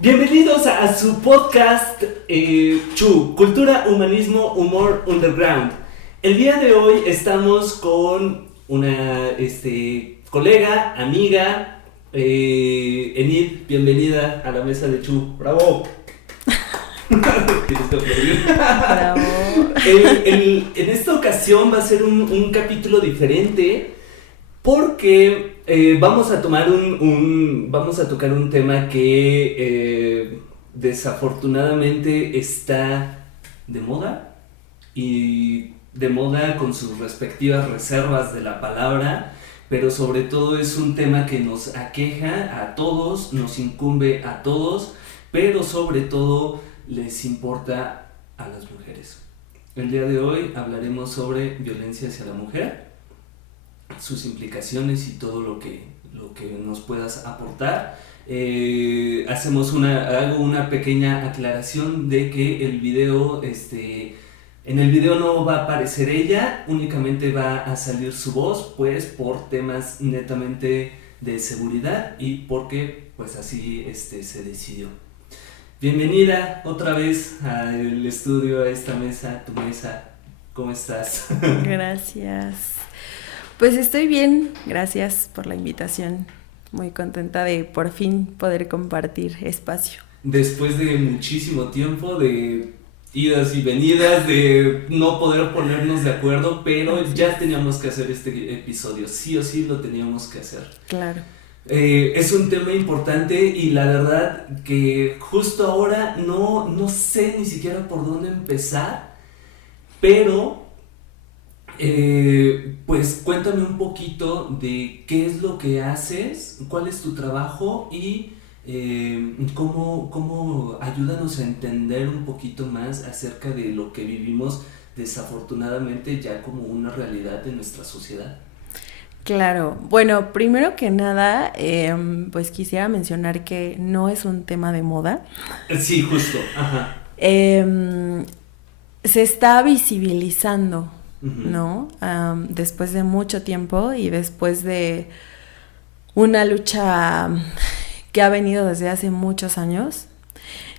Bienvenidos a su podcast Chu, Cultura, Humanismo, Humor Underground. El día de hoy estamos con una colega, amiga, Enid, bienvenida a la mesa de Chu. ¡Bravo! Tienes que aplaudir. Bravo. En esta ocasión va a ser un capítulo diferente porque vamos a tocar un tema que desafortunadamente está de moda y de moda con sus respectivas reservas de la palabra, pero sobre todo es un tema que nos aqueja a todos, nos incumbe a todos, pero sobre todo les importa a las mujeres. El día de hoy hablaremos sobre violencia hacia la mujer, sus implicaciones y todo lo que nos puedas aportar. Hago una pequeña aclaración de que el video, en el video no va a aparecer ella, únicamente va a salir su voz, pues por temas netamente de seguridad y porque pues así se decidió. Bienvenida otra vez al estudio, a esta mesa, tu mesa. ¿Cómo estás? Gracias. Pues estoy bien, gracias por la invitación. Muy contenta de por fin poder compartir espacio. Después de muchísimo tiempo de idas y venidas, de no poder ponernos de acuerdo, pero ya teníamos que hacer este episodio, sí o sí lo teníamos que hacer. Claro. Es un tema importante y la verdad que justo ahora no sé ni siquiera por dónde empezar, pero pues cuéntame un poquito de qué es lo que haces, cuál es tu trabajo y cómo ayúdanos a entender un poquito más acerca de lo que vivimos desafortunadamente ya como una realidad de nuestra sociedad. Claro, bueno, primero que nada, pues quisiera mencionar que no es un tema de moda. Sí, justo, ajá. Se está visibilizando, Uh-huh. ¿no? Después de mucho tiempo y después de una lucha que ha venido desde hace muchos años,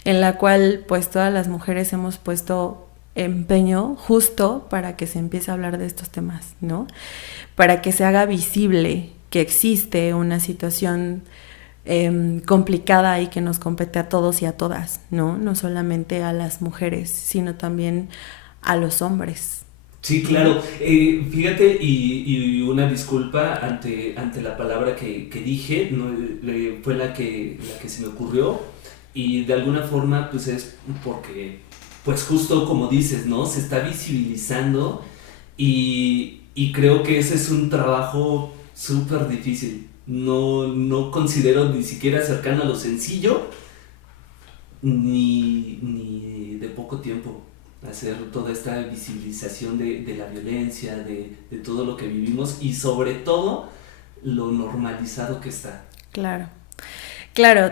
en la cual pues todas las mujeres hemos puesto empeño justo para que se empiece a hablar de estos temas, ¿no? Para que se haga visible que existe una situación complicada y que nos compete a todos y a todas, ¿no? No solamente a las mujeres, sino también a los hombres. Sí, claro. Fíjate, y una disculpa ante la palabra que dije, no, fue la que se me ocurrió, y de alguna forma pues es porque, pues justo como dices, ¿no? Se está visibilizando y creo que ese es un trabajo súper difícil. No considero ni siquiera cercano a lo sencillo, ni de poco tiempo. Hacer toda esta visibilización de la violencia, de todo lo que vivimos y sobre todo lo normalizado que está. Claro, claro,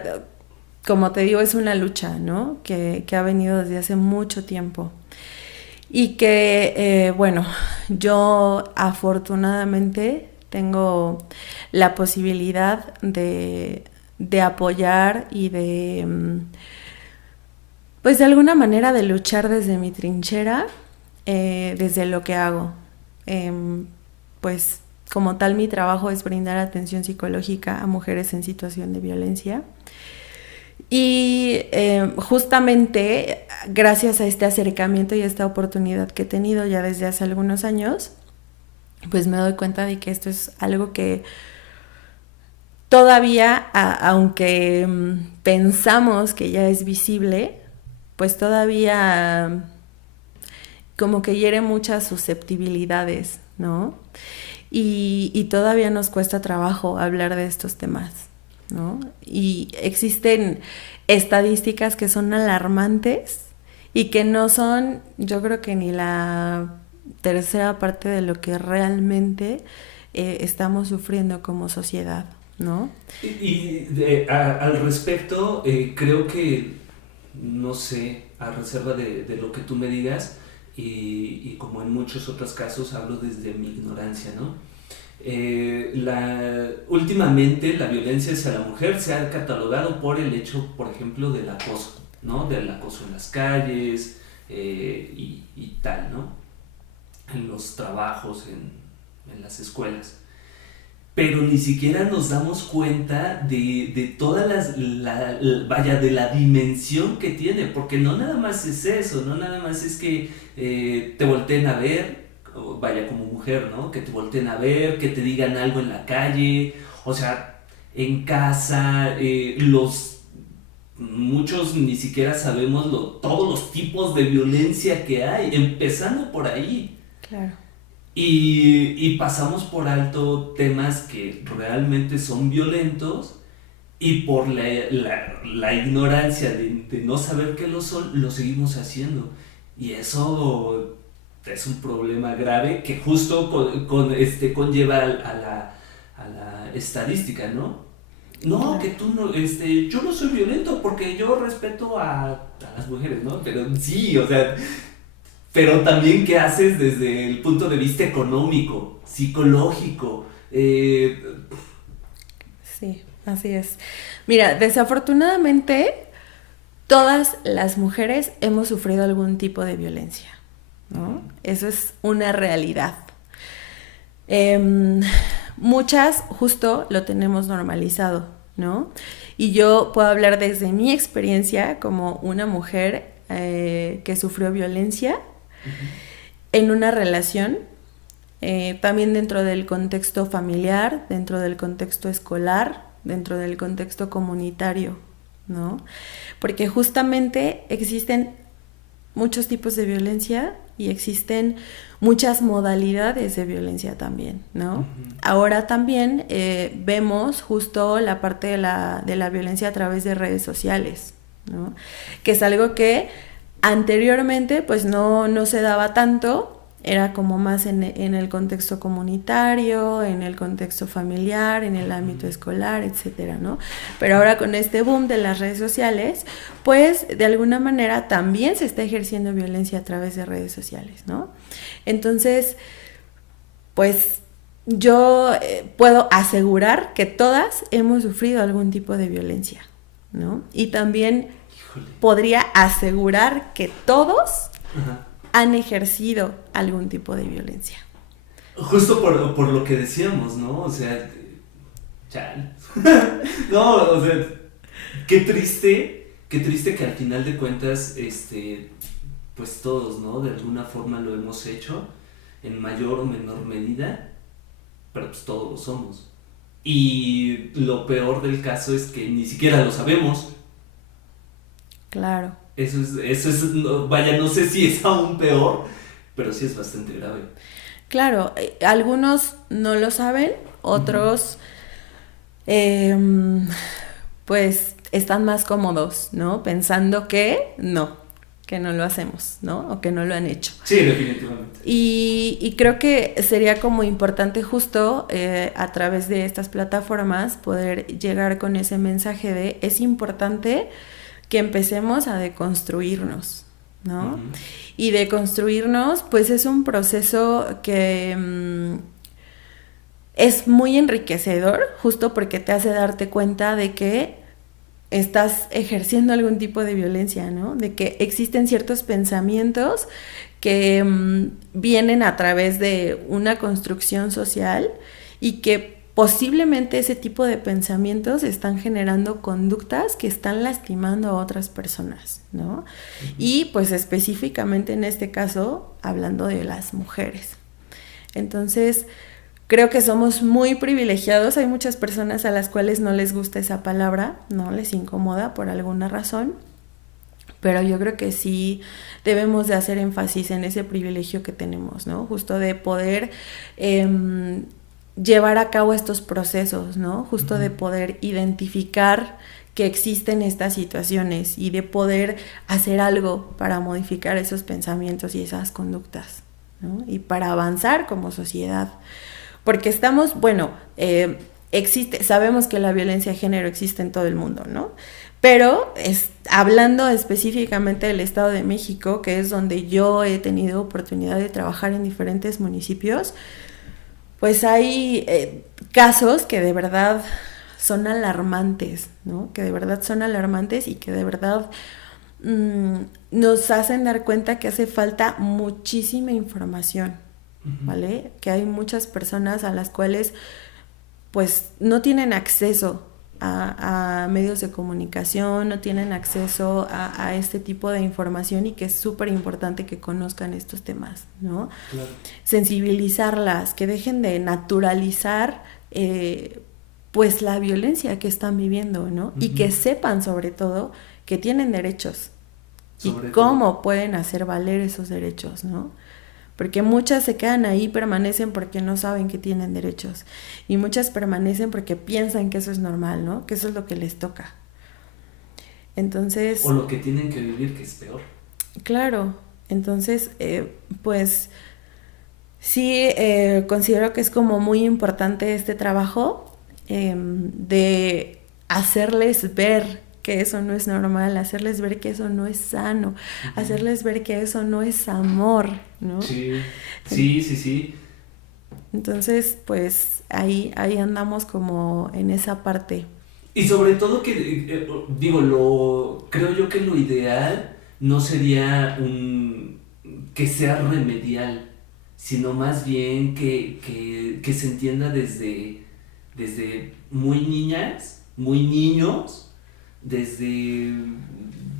como te digo, es una lucha, ¿no? Que ha venido desde hace mucho tiempo y que, bueno, yo afortunadamente tengo la posibilidad de apoyar y pues de alguna manera de luchar desde mi trinchera, desde lo que hago. Pues como tal mi trabajo es brindar atención psicológica a mujeres en situación de violencia. Y justamente gracias a este acercamiento y a esta oportunidad que he tenido ya desde hace algunos años, pues me doy cuenta de que esto es algo que todavía, aunque pensamos que ya es visible, pues todavía como que hiere muchas susceptibilidades, ¿no? Y todavía nos cuesta trabajo hablar de estos temas, ¿no? Y existen estadísticas que son alarmantes y que no son, yo creo que ni la tercera parte de lo que realmente estamos sufriendo como sociedad, ¿no? Al respecto, creo que, no sé, a reserva de lo que tú me digas, y como en muchos otros casos hablo desde mi ignorancia, ¿no? últimamente la violencia hacia la mujer se ha catalogado por el hecho, por ejemplo, del acoso, ¿no? Del acoso en las calles y tal, ¿no? En los trabajos, en las escuelas. Pero ni siquiera nos damos cuenta de todas vaya, de la dimensión que tiene, porque no nada más es eso, no nada más es que te volteen a ver, vaya, como mujer, ¿no? Que te volteen a ver, que te digan algo en la calle, o sea, en casa, muchos ni siquiera sabemos todos los tipos de violencia que hay, empezando por ahí. Claro. Y pasamos por alto temas que realmente son violentos y por la ignorancia de no saber que lo son, lo seguimos haciendo. Y eso es un problema grave que justo conlleva a la estadística, ¿no? No, claro. Que tú no, yo no soy violento porque yo respeto a las mujeres, ¿no? Pero sí, o sea... Pero también qué haces desde el punto de vista económico, psicológico. Sí, así es. Mira, desafortunadamente todas las mujeres hemos sufrido algún tipo de violencia, ¿no? Eso es una realidad. Muchas justo lo tenemos normalizado, ¿no? Y yo puedo hablar desde mi experiencia como una mujer que sufrió violencia en una relación, también dentro del contexto familiar, dentro del contexto escolar, dentro del contexto comunitario, ¿no? Porque justamente existen muchos tipos de violencia y existen muchas modalidades de violencia también, ¿no? Ahora también vemos justo la parte de la violencia a través de redes sociales, ¿no? Que es algo que anteriormente pues no se daba tanto, era como más en el contexto comunitario, en el contexto familiar, en el ámbito escolar, etcétera, ¿no? Pero ahora con este boom de las redes sociales, pues de alguna manera también se está ejerciendo violencia a través de redes sociales, ¿no? Entonces, pues yo puedo asegurar que todas hemos sufrido algún tipo de violencia, ¿no? Y también podría asegurar que todos han ejercido algún tipo de violencia. Justo por lo que decíamos, ¿no? O sea, chal. No, o sea, qué triste que al final de cuentas, pues todos, ¿no? De alguna forma lo hemos hecho, en mayor o menor medida, pero pues todos lo somos. Y lo peor del caso es que ni siquiera lo sabemos. Claro. Eso es, vaya, no sé si es aún peor, pero sí es bastante grave. Claro, algunos no lo saben, otros pues están más cómodos, ¿no? Pensando que no lo hacemos, ¿no? O que no lo han hecho. Sí, definitivamente. Y creo que sería como importante justo a través de estas plataformas poder llegar con ese mensaje de es importante que empecemos a deconstruirnos, ¿no? Y deconstruirnos, pues es un proceso que es muy enriquecedor, justo porque te hace darte cuenta de que estás ejerciendo algún tipo de violencia, ¿no? De que existen ciertos pensamientos que vienen a través de una construcción social y que posiblemente ese tipo de pensamientos están generando conductas que están lastimando a otras personas, ¿no? Y pues específicamente en este caso, hablando de las mujeres. Entonces, creo que somos muy privilegiados. Hay muchas personas a las cuales no les gusta esa palabra, no les incomoda por alguna razón, pero yo creo que sí debemos de hacer énfasis en ese privilegio que tenemos, ¿no? Justo de poder llevar a cabo estos procesos, ¿no? Justo de poder identificar que existen estas situaciones y de poder hacer algo para modificar esos pensamientos y esas conductas, ¿no? Y para avanzar como sociedad. Porque estamos, sabemos que la violencia de género existe en todo el mundo, ¿no? Pero hablando específicamente del Estado de México, que es donde yo he tenido oportunidad de trabajar en diferentes municipios, pues hay casos que de verdad son alarmantes, ¿no? Que de verdad son alarmantes y que de verdad nos hacen dar cuenta que hace falta muchísima información, ¿vale? Que hay muchas personas a las cuales pues no tienen acceso a medios de comunicación, no tienen acceso a este tipo de información y que es súper importante que conozcan estos temas, ¿no? Claro. Sensibilizarlas, que dejen de naturalizar pues la violencia que están viviendo, ¿no? Y que sepan sobre todo que tienen derechos y cómo pueden hacer valer esos derechos, ¿no? Porque muchas se quedan ahí, permanecen porque no saben que tienen derechos. Y muchas permanecen porque piensan que eso es normal, ¿no? Que eso es lo que les toca. Entonces... O lo que tienen que vivir, que es peor. Claro. Entonces, pues sí, considero que es como muy importante este trabajo de hacerles ver que eso no es normal, hacerles ver que eso no es sano, hacerles ver que eso no es amor, ¿no? Sí. Entonces, pues ahí andamos como en esa parte. Y sobre todo que, creo yo que lo ideal no sería que sea remedial, sino más bien que se entienda desde muy niñas, muy niños, desde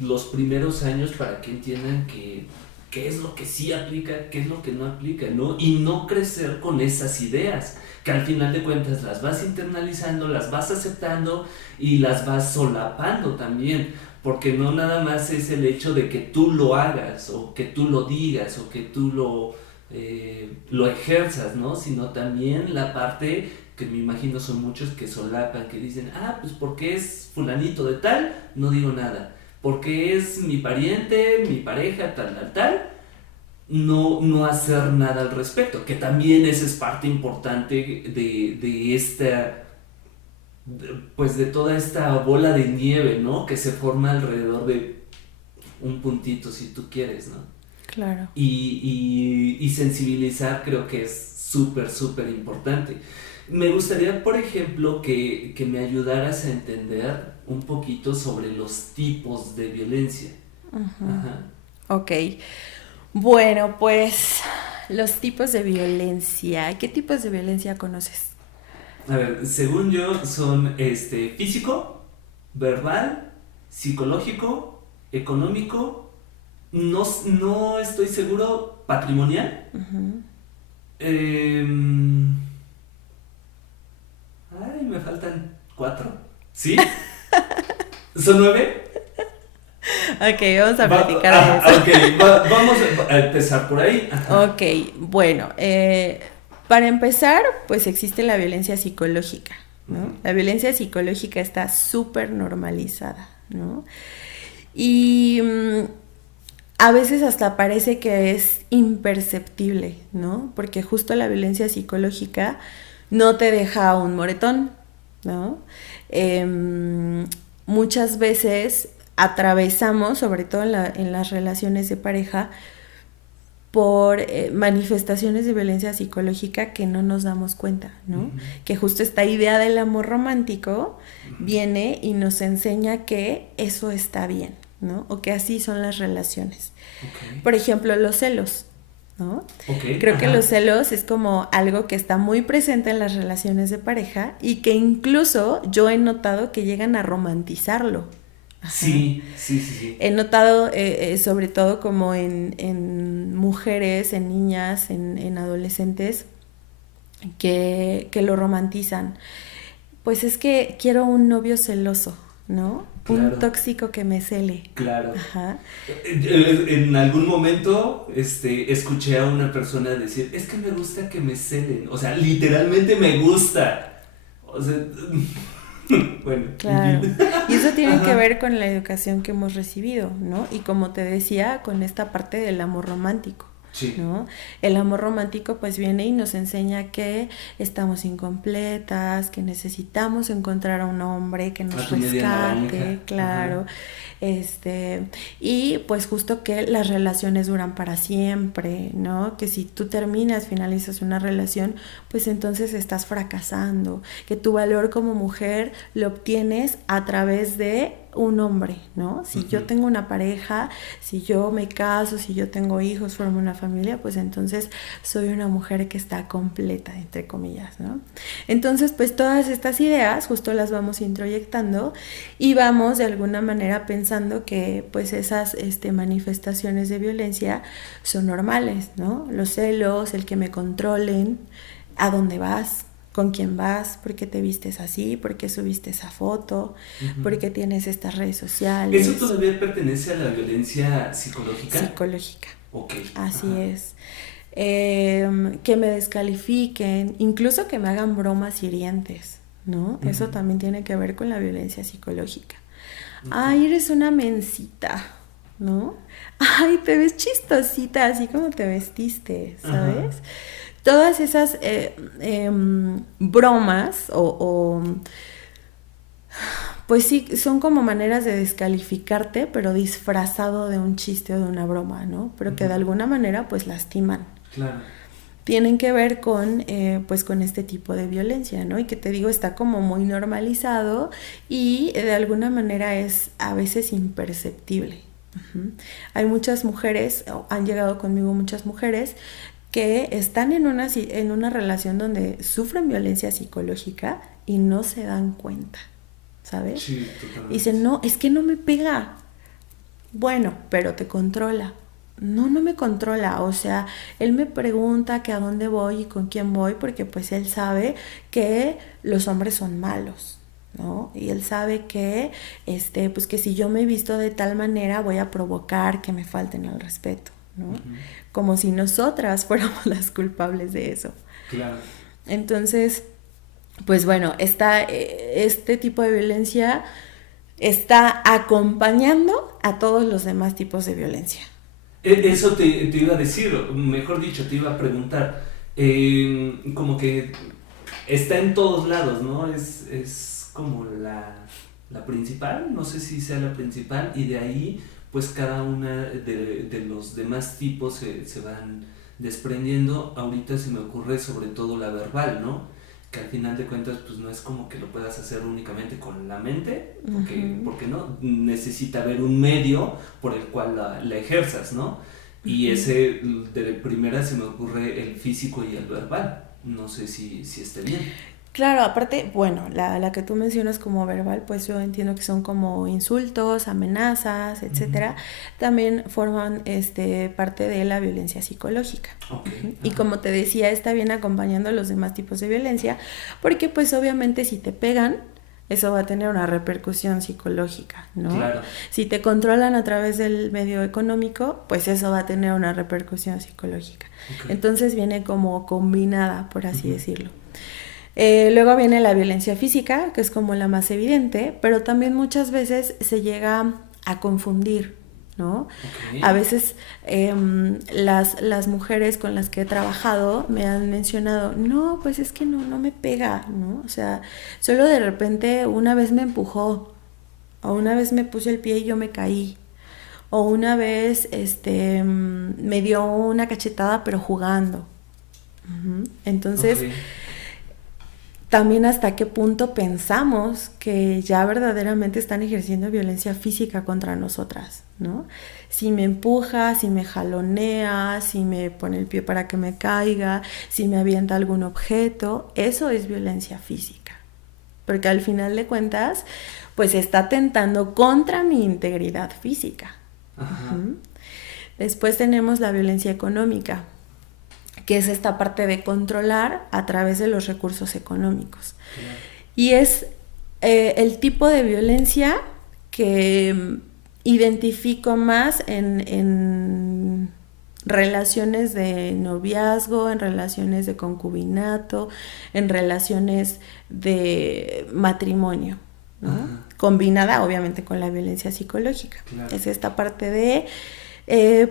los primeros años para que entiendan qué es lo que sí aplica, qué es lo que no aplica, ¿no? Y no crecer con esas ideas, que al final de cuentas las vas internalizando, las vas aceptando y las vas solapando también, porque no nada más es el hecho de que tú lo hagas, o que tú lo digas, o que tú lo ejerzas, ¿no? Sino también la parte que me imagino son muchos que solapan, que dicen, pues porque es fulanito de tal, no digo nada. Porque es mi pariente, mi pareja, tal, no hacer nada al respecto. Que también esa es parte importante de esta, pues de toda esta bola de nieve, ¿no? Que se forma alrededor de un puntito, si tú quieres, ¿no? Claro. Y sensibilizar creo que es súper, súper importante. Me gustaría, por ejemplo, que me ayudaras a entender un poquito sobre los tipos de violencia. Ajá. Ok. Bueno, pues los tipos de violencia. ¿Qué tipos de violencia conoces? A ver, según yo son físico, verbal, psicológico, económico, no estoy seguro, patrimonial. Me faltan 4. ¿Sí? ¿Son 9? Ok, vamos a platicar de eso. Ok, vamos a empezar por ahí. Ajá. Ok, bueno, para empezar, pues existe la violencia psicológica, ¿no? La violencia psicológica está súper normalizada, ¿no? Y a veces hasta parece que es imperceptible, ¿no? Porque justo la violencia psicológica no te deja un moretón, ¿no? Muchas veces atravesamos, sobre todo en las relaciones de pareja, por manifestaciones de violencia psicológica que no nos damos cuenta, ¿no? Que justo esta idea del amor romántico viene y nos enseña que eso está bien, ¿no? O que así son las relaciones. Por ejemplo, los celos, ¿no? Creo que los celos es como algo que está muy presente en las relaciones de pareja y que incluso yo he notado que llegan a romantizarlo. Ajá. Sí. He notado sobre todo como en mujeres, en niñas, en adolescentes que lo romantizan. Pues es que quiero un novio celoso, ¿no? Claro. Un tóxico que me cele. Claro. Ajá. En algún momento escuché a una persona decir, es que me gusta que me celen. O sea, literalmente me gusta. O sea, bueno. Claro. Y eso tiene que ver con la educación que hemos recibido, ¿no? Y como te decía, con esta parte del amor romántico. Sí. ¿no? El amor romántico pues viene y nos enseña que estamos incompletas, que necesitamos encontrar a un hombre que nos rescate, claro. Ajá. Y pues justo que las relaciones duran para siempre, ¿no? Que si tú finalizas una relación, pues entonces estás fracasando, que tu valor como mujer lo obtienes a través de un hombre, ¿no? Si yo tengo una pareja, si yo me caso, si yo tengo hijos, formo una familia, pues entonces soy una mujer que está completa, entre comillas, ¿no? Entonces, pues todas estas ideas justo las vamos introyectando y vamos de alguna manera pensando que pues esas manifestaciones de violencia son normales, ¿no? Los celos, el que me controlen, a dónde vas, con quién vas, por qué te vistes así, por qué subiste esa foto, por qué tienes estas redes sociales. ¿Eso todavía pertenece a la violencia psicológica? Psicológica. Ok. Así es. Que me descalifiquen, incluso que me hagan bromas hirientes, ¿no? Eso también tiene que ver con la violencia psicológica. Ay, eres una mensita, ¿no? Ay, te ves chistosita, así como te vestiste, ¿sabes? Todas esas bromas pues sí, son como maneras de descalificarte, pero disfrazado de un chiste o de una broma, ¿no? Pero que de alguna manera pues lastiman. Claro. Tienen que ver con, pues con este tipo de violencia, ¿no? Y que te digo, está como muy normalizado y de alguna manera es a veces imperceptible. Hay muchas mujeres, han llegado conmigo muchas mujeres que están en una relación donde sufren violencia psicológica y no se dan cuenta, ¿sabes? Sí, totalmente. Y dicen, no, es que no me pega. Bueno, pero te controla. No me controla, o sea, él me pregunta que a dónde voy y con quién voy, porque pues él sabe que los hombres son malos, ¿no? Y él sabe que, pues que si yo me he visto de tal manera voy a provocar que me falten al respeto, ¿no? Como si nosotras fuéramos las culpables de eso. Claro. Entonces, pues bueno, este tipo de violencia está acompañando a todos los demás tipos de violencia. Eso te iba a decir, mejor dicho, te iba a preguntar. Como que está en todos lados, ¿no? Es como la principal, no sé si sea la principal, y de ahí pues cada una de los demás tipos se van desprendiendo. Ahorita se me ocurre sobre todo la verbal, ¿no? Que al final de cuentas pues no es como que lo puedas hacer únicamente con la mente, porque no, necesita haber un medio por el cual la ejerzas, ¿no? Y ese de primera se me ocurre el físico y el verbal, no sé si esté bien. Claro, aparte, bueno, la que tú mencionas como verbal, pues yo entiendo que son como insultos, amenazas, etcétera. También forman parte de la violencia psicológica. Okay. Y como te decía, está bien acompañando a los demás tipos de violencia, porque pues obviamente si te pegan, eso va a tener una repercusión psicológica, ¿no? Claro. Si te controlan a través del medio económico, pues eso va a tener una repercusión psicológica. Okay. Entonces viene como combinada, por así decirlo. Luego viene la violencia física, que es como la más evidente, pero también muchas veces se llega a confundir, ¿no? Okay. A veces las mujeres con las que he trabajado me han mencionado, no, pues es que no me pega, ¿no? O sea, solo de repente una vez me empujó, o una vez me puse el pie y yo me caí, o una vez me dio una cachetada pero jugando. Entonces... Okay. También hasta qué punto pensamos que ya verdaderamente están ejerciendo violencia física contra nosotras, ¿no? Si me empuja, si me jalonea, si me pone el pie para que me caiga, si me avienta algún objeto, eso es violencia física. Porque al final de cuentas, pues está atentando contra mi integridad física. Después tenemos la violencia económica, que es esta parte de controlar a través de los recursos económicos. Claro. Y es el tipo de violencia que identifico más en relaciones de noviazgo, en relaciones de concubinato, en relaciones de matrimonio, ¿no? Combinada obviamente con la violencia psicológica. Claro. Es esta parte de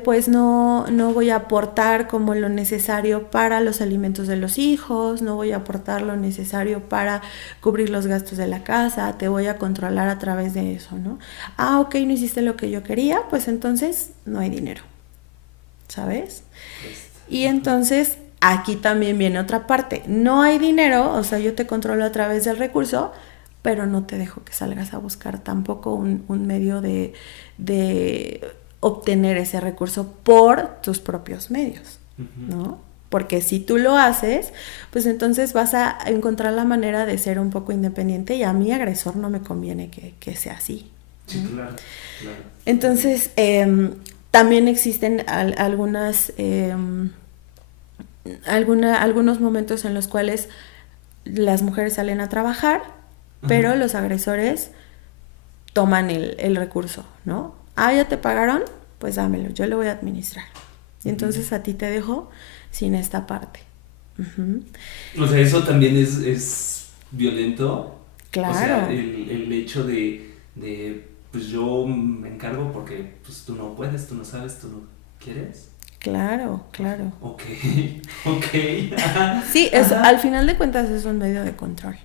pues no voy a aportar como lo necesario para los alimentos de los hijos, no voy a aportar lo necesario para cubrir los gastos de la casa, te voy a controlar a través de eso, ¿no? Ah, ok, no hiciste lo que yo quería, pues entonces no hay dinero, ¿sabes? Y entonces aquí también viene otra parte, no hay dinero, o sea, yo te controlo a través del recurso, pero no te dejo que salgas a buscar tampoco un medio de obtener ese recurso por tus propios medios, ¿no? Porque si tú lo haces, pues entonces vas a encontrar la manera de ser un poco independiente y a mi agresor no me conviene que sea así, ¿no? Sí, claro. Entonces, también existen algunos momentos en los cuales las mujeres salen a trabajar, pero los agresores toman el recurso, ¿no? Ah, ¿ya te pagaron? Pues dámelo, yo lo voy a administrar. Y entonces a ti te dejo sin esta parte. O sea, eso también es violento. Claro. O sea, el hecho de pues yo me encargo porque pues tú no puedes, tú no sabes, tú no quieres. Claro. Ok. Sí, al final de cuentas es un medio de control.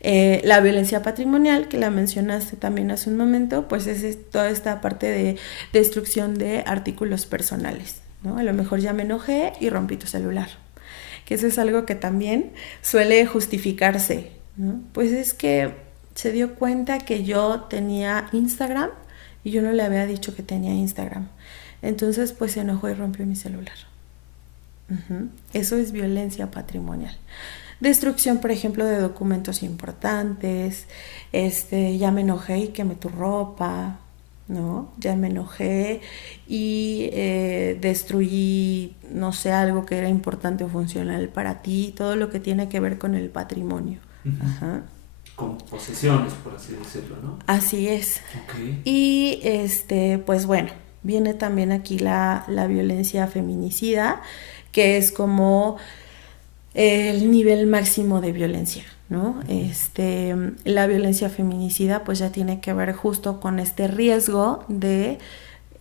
La violencia patrimonial, que la mencionaste también hace un momento, pues es toda esta parte de destrucción de artículos personales, ¿no? A lo mejor ya me enojé y rompí tu celular, que eso es algo que también suele justificarse, ¿no? Pues es que se dio cuenta que yo tenía Instagram y yo no le había dicho que tenía Instagram, entonces pues se enojó y rompió mi celular. Eso es violencia patrimonial. Destrucción, por ejemplo, de documentos importantes, ya me enojé y quemé tu ropa, ¿no? Ya me enojé y destruí, no sé, algo que era importante o funcional para ti, todo lo que tiene que ver con el patrimonio. Con posesiones, por así decirlo, ¿no? Así es. Okay. Y pues bueno, viene también aquí la violencia feminicida, que es como el nivel máximo de violencia, ¿no? La violencia feminicida pues ya tiene que ver justo con este riesgo de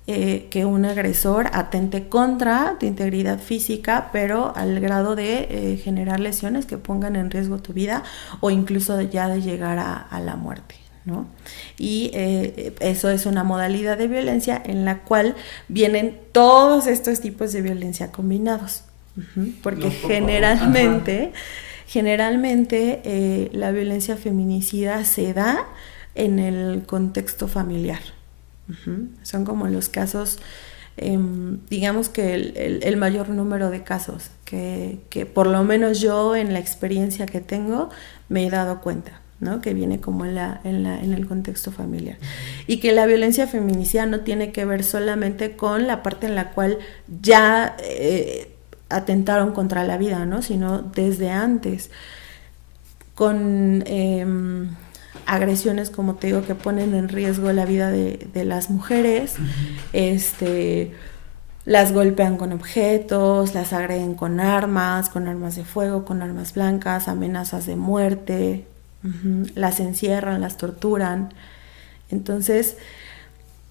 que un agresor atente contra tu integridad física, pero al grado de generar lesiones que pongan en riesgo tu vida o incluso ya de llegar a la muerte, ¿no? Y eso es una modalidad de violencia en la cual vienen todos estos tipos de violencia combinados. Porque generalmente la violencia feminicida se da en el contexto familiar. Son como los casos, digamos que el mayor número de casos que por lo menos yo en la experiencia que tengo me he dado cuenta, ¿no? Que viene como en el contexto familiar. Y que la violencia feminicida no tiene que ver solamente con la parte en la cual ya atentaron contra la vida, ¿no? Sino desde antes, con agresiones, como te digo, que ponen en riesgo la vida de las mujeres, las golpean con objetos, las agreden con armas de fuego, con armas blancas, amenazas de muerte, las encierran, las torturan. Entonces,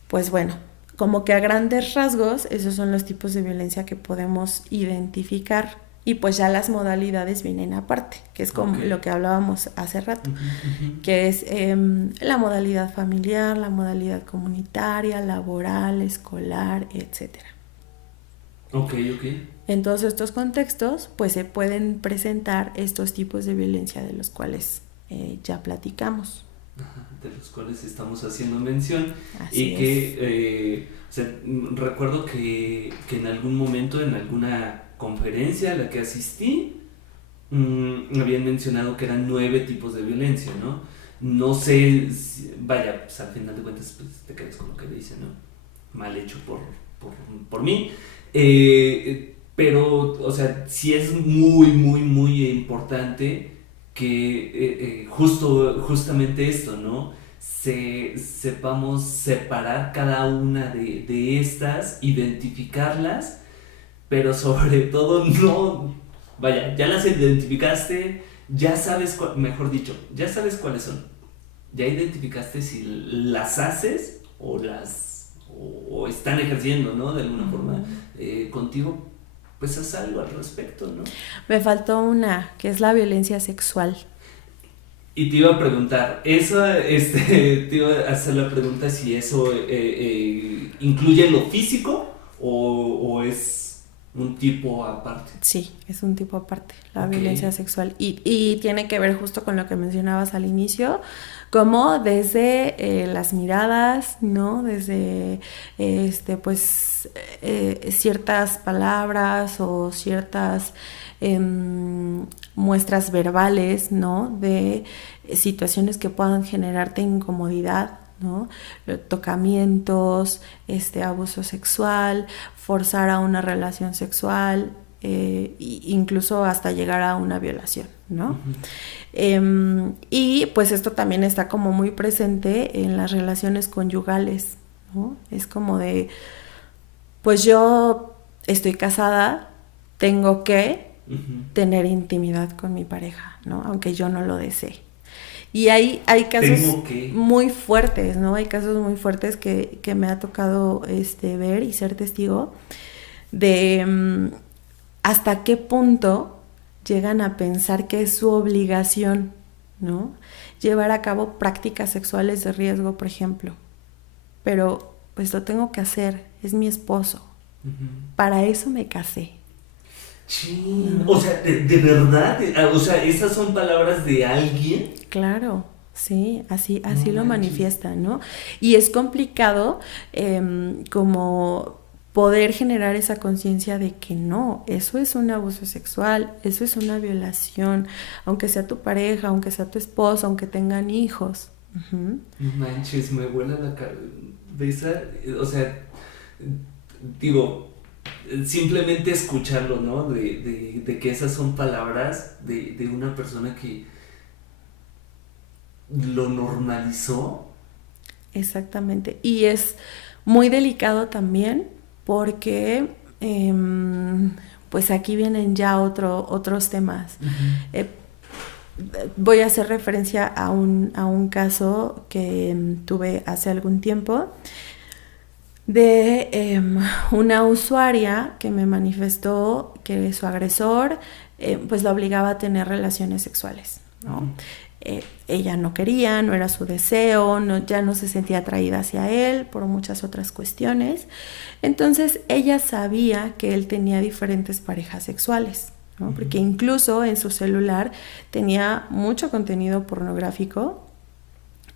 pues bueno, como que a grandes rasgos, esos son los tipos de violencia que podemos identificar. Y pues ya las modalidades vienen aparte, que es como lo que hablábamos hace rato, que es la modalidad familiar, la modalidad comunitaria, laboral, escolar, etc. En todos estos contextos, pues se pueden presentar estos tipos de violencia de los cuales ya platicamos. De los cuales estamos haciendo mención. Así y que recuerdo que en algún momento, en alguna conferencia a la que asistí, habían mencionado que eran 9 tipos de violencia, ¿no? No sé, vaya, pues al final de cuentas pues, te quedas con lo que dice, ¿no? Mal hecho por mí. Pero, o sea, sí es muy, muy, muy importante que justamente esto, ¿no? Sepamos separar cada una de estas, identificarlas, pero sobre todo no, vaya, ya las identificaste, ya sabes, mejor dicho, ya sabes cuáles son, ya identificaste si las haces o o están ejerciendo, ¿no? De alguna forma contigo, pues haz algo al respecto, ¿no? Me faltó una, que es la violencia sexual. Y te iba a preguntar, te iba a hacer la pregunta si eso incluye lo físico o es un tipo aparte. Sí, es un tipo aparte, la Okay. violencia sexual. Y tiene que ver justo con lo que mencionabas al inicio, como desde las miradas, ¿no? Desde ciertas palabras o ciertas muestras verbales, ¿no? De situaciones que puedan generarte incomodidad, ¿no? Tocamientos, abuso sexual, forzar a una relación sexual, incluso hasta llegar a una violación, ¿no? Y pues esto también está como muy presente en las relaciones conyugales, ¿no? Es como de, pues yo estoy casada, tengo que tener intimidad con mi pareja, ¿no? Aunque yo no lo desee. Y hay casos muy fuertes, ¿no? Hay casos muy fuertes que me ha tocado ver y ser testigo de hasta qué punto llegan a pensar que es su obligación, ¿no? Llevar a cabo prácticas sexuales de riesgo, por ejemplo. Pero pues lo tengo que hacer, es mi esposo. Para eso me casé. Sí, ¿no? O sea, de verdad, o sea, esas son palabras de alguien. Claro, sí, así lo manifiestan, ¿no? Y es complicado como poder generar esa conciencia de que no, eso es un abuso sexual, eso es una violación, aunque sea tu pareja, aunque sea tu esposo, aunque tengan hijos. No manches, me vuela la cabeza, o sea, digo, simplemente escucharlo, ¿no? De que esas son palabras de una persona que lo normalizó. Exactamente. Y es muy delicado también porque pues aquí vienen ya otros temas. Voy a hacer referencia a un caso que tuve hace algún tiempo de una usuaria que me manifestó que su agresor pues la obligaba a tener relaciones sexuales, ¿no? Ella no quería, no era su deseo, ya no se sentía atraída hacia él por muchas otras cuestiones. Entonces ella sabía que él tenía diferentes parejas sexuales, ¿no? Porque incluso en su celular tenía mucho contenido pornográfico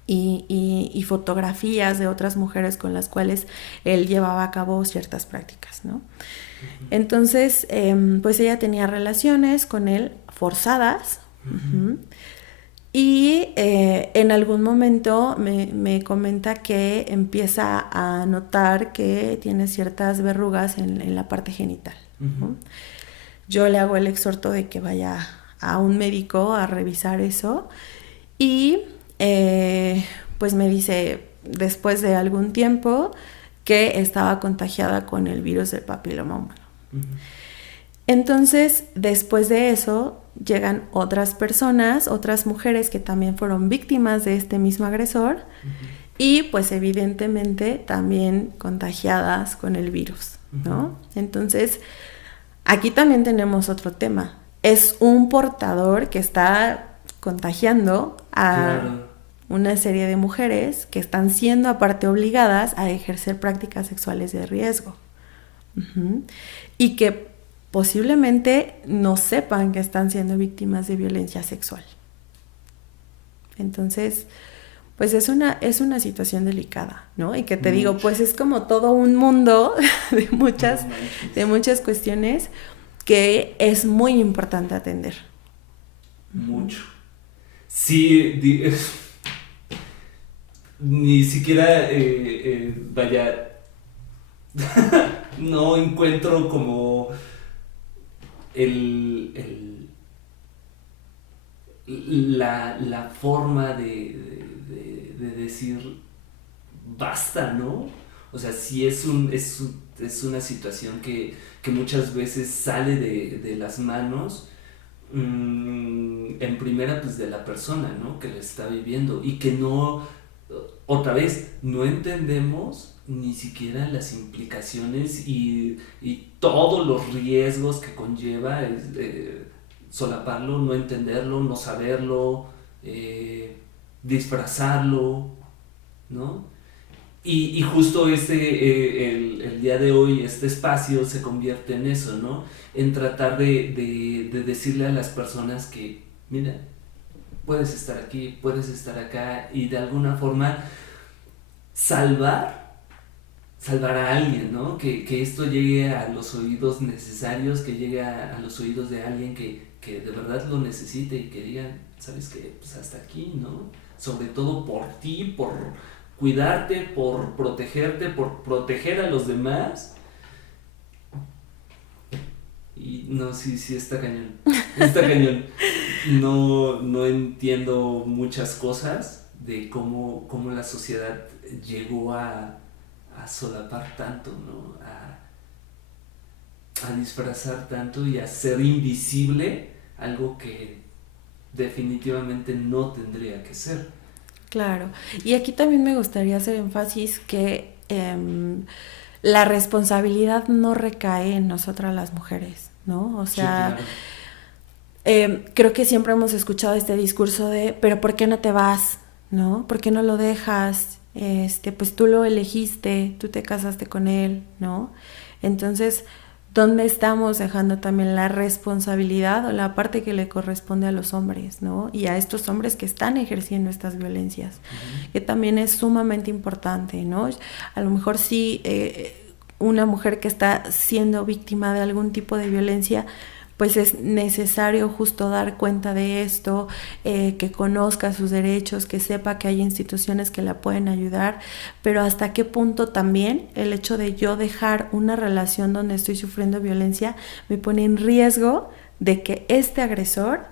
y fotografías de otras mujeres con las cuales él llevaba a cabo ciertas prácticas, ¿no? Entonces, pues ella tenía relaciones con él forzadas. Y en algún momento me comenta que empieza a notar que tiene ciertas verrugas en la parte genital, ¿no? Yo le hago el exhorto de que vaya a un médico a revisar eso y pues me dice después de algún tiempo que estaba contagiada con el virus del papiloma humano. Entonces, después de eso, llegan otras personas, otras mujeres que también fueron víctimas de este mismo agresor y pues evidentemente también contagiadas con el virus, ¿no? Entonces, aquí también tenemos otro tema. Es un portador que está contagiando a una serie de mujeres que están siendo aparte obligadas a ejercer prácticas sexuales de riesgo. Y que posiblemente no sepan que están siendo víctimas de violencia sexual. Entonces, pues es una situación delicada, ¿no? Y que te digo, pues es como todo un mundo de muchas cuestiones que es muy importante atender. Mucho. Sí, ni siquiera, vaya, no encuentro como la forma de decir basta, ¿no? O sea, sí es una situación que muchas veces sale de las manos, en primera pues de la persona, ¿no? Que la está viviendo y que no Otra vez, no entendemos ni siquiera las implicaciones y todos los riesgos que conlleva solaparlo, no entenderlo, no saberlo, disfrazarlo, ¿no? Y justo el día de hoy, este espacio se convierte en eso, ¿no? En tratar de decirle a las personas que, mira, puedes estar aquí, puedes estar acá, y de alguna forma salvar a alguien, ¿no? Que esto llegue a los oídos necesarios, que llegue a los oídos de alguien que de verdad lo necesite y que digan, ¿sabes qué? Pues hasta aquí, ¿no? Sobre todo por ti, por cuidarte, por protegerte, por proteger a los demás. Y no, sí está cañón. Está cañón. No entiendo muchas cosas de cómo la sociedad llegó a solapar tanto, ¿no? A disfrazar tanto y a ser invisible algo que definitivamente no tendría que ser. Claro. Y aquí también me gustaría hacer énfasis que la responsabilidad no recae en nosotras las mujeres, ¿no? O sea, sí, claro. Creo que siempre hemos escuchado este discurso de, pero ¿por qué no te vas? ¿No? ¿Por qué no lo dejas? Pues tú lo elegiste, tú te casaste con él, ¿no? Entonces, ¿dónde estamos dejando también la responsabilidad o la parte que le corresponde a los hombres, ¿no? Y a estos hombres que están ejerciendo estas violencias, que también es sumamente importante, ¿no? A lo mejor sí, una mujer que está siendo víctima de algún tipo de violencia, pues es necesario justo dar cuenta de esto, que conozca sus derechos, que sepa que hay instituciones que la pueden ayudar, pero hasta qué punto también el hecho de yo dejar una relación donde estoy sufriendo violencia me pone en riesgo de que este agresor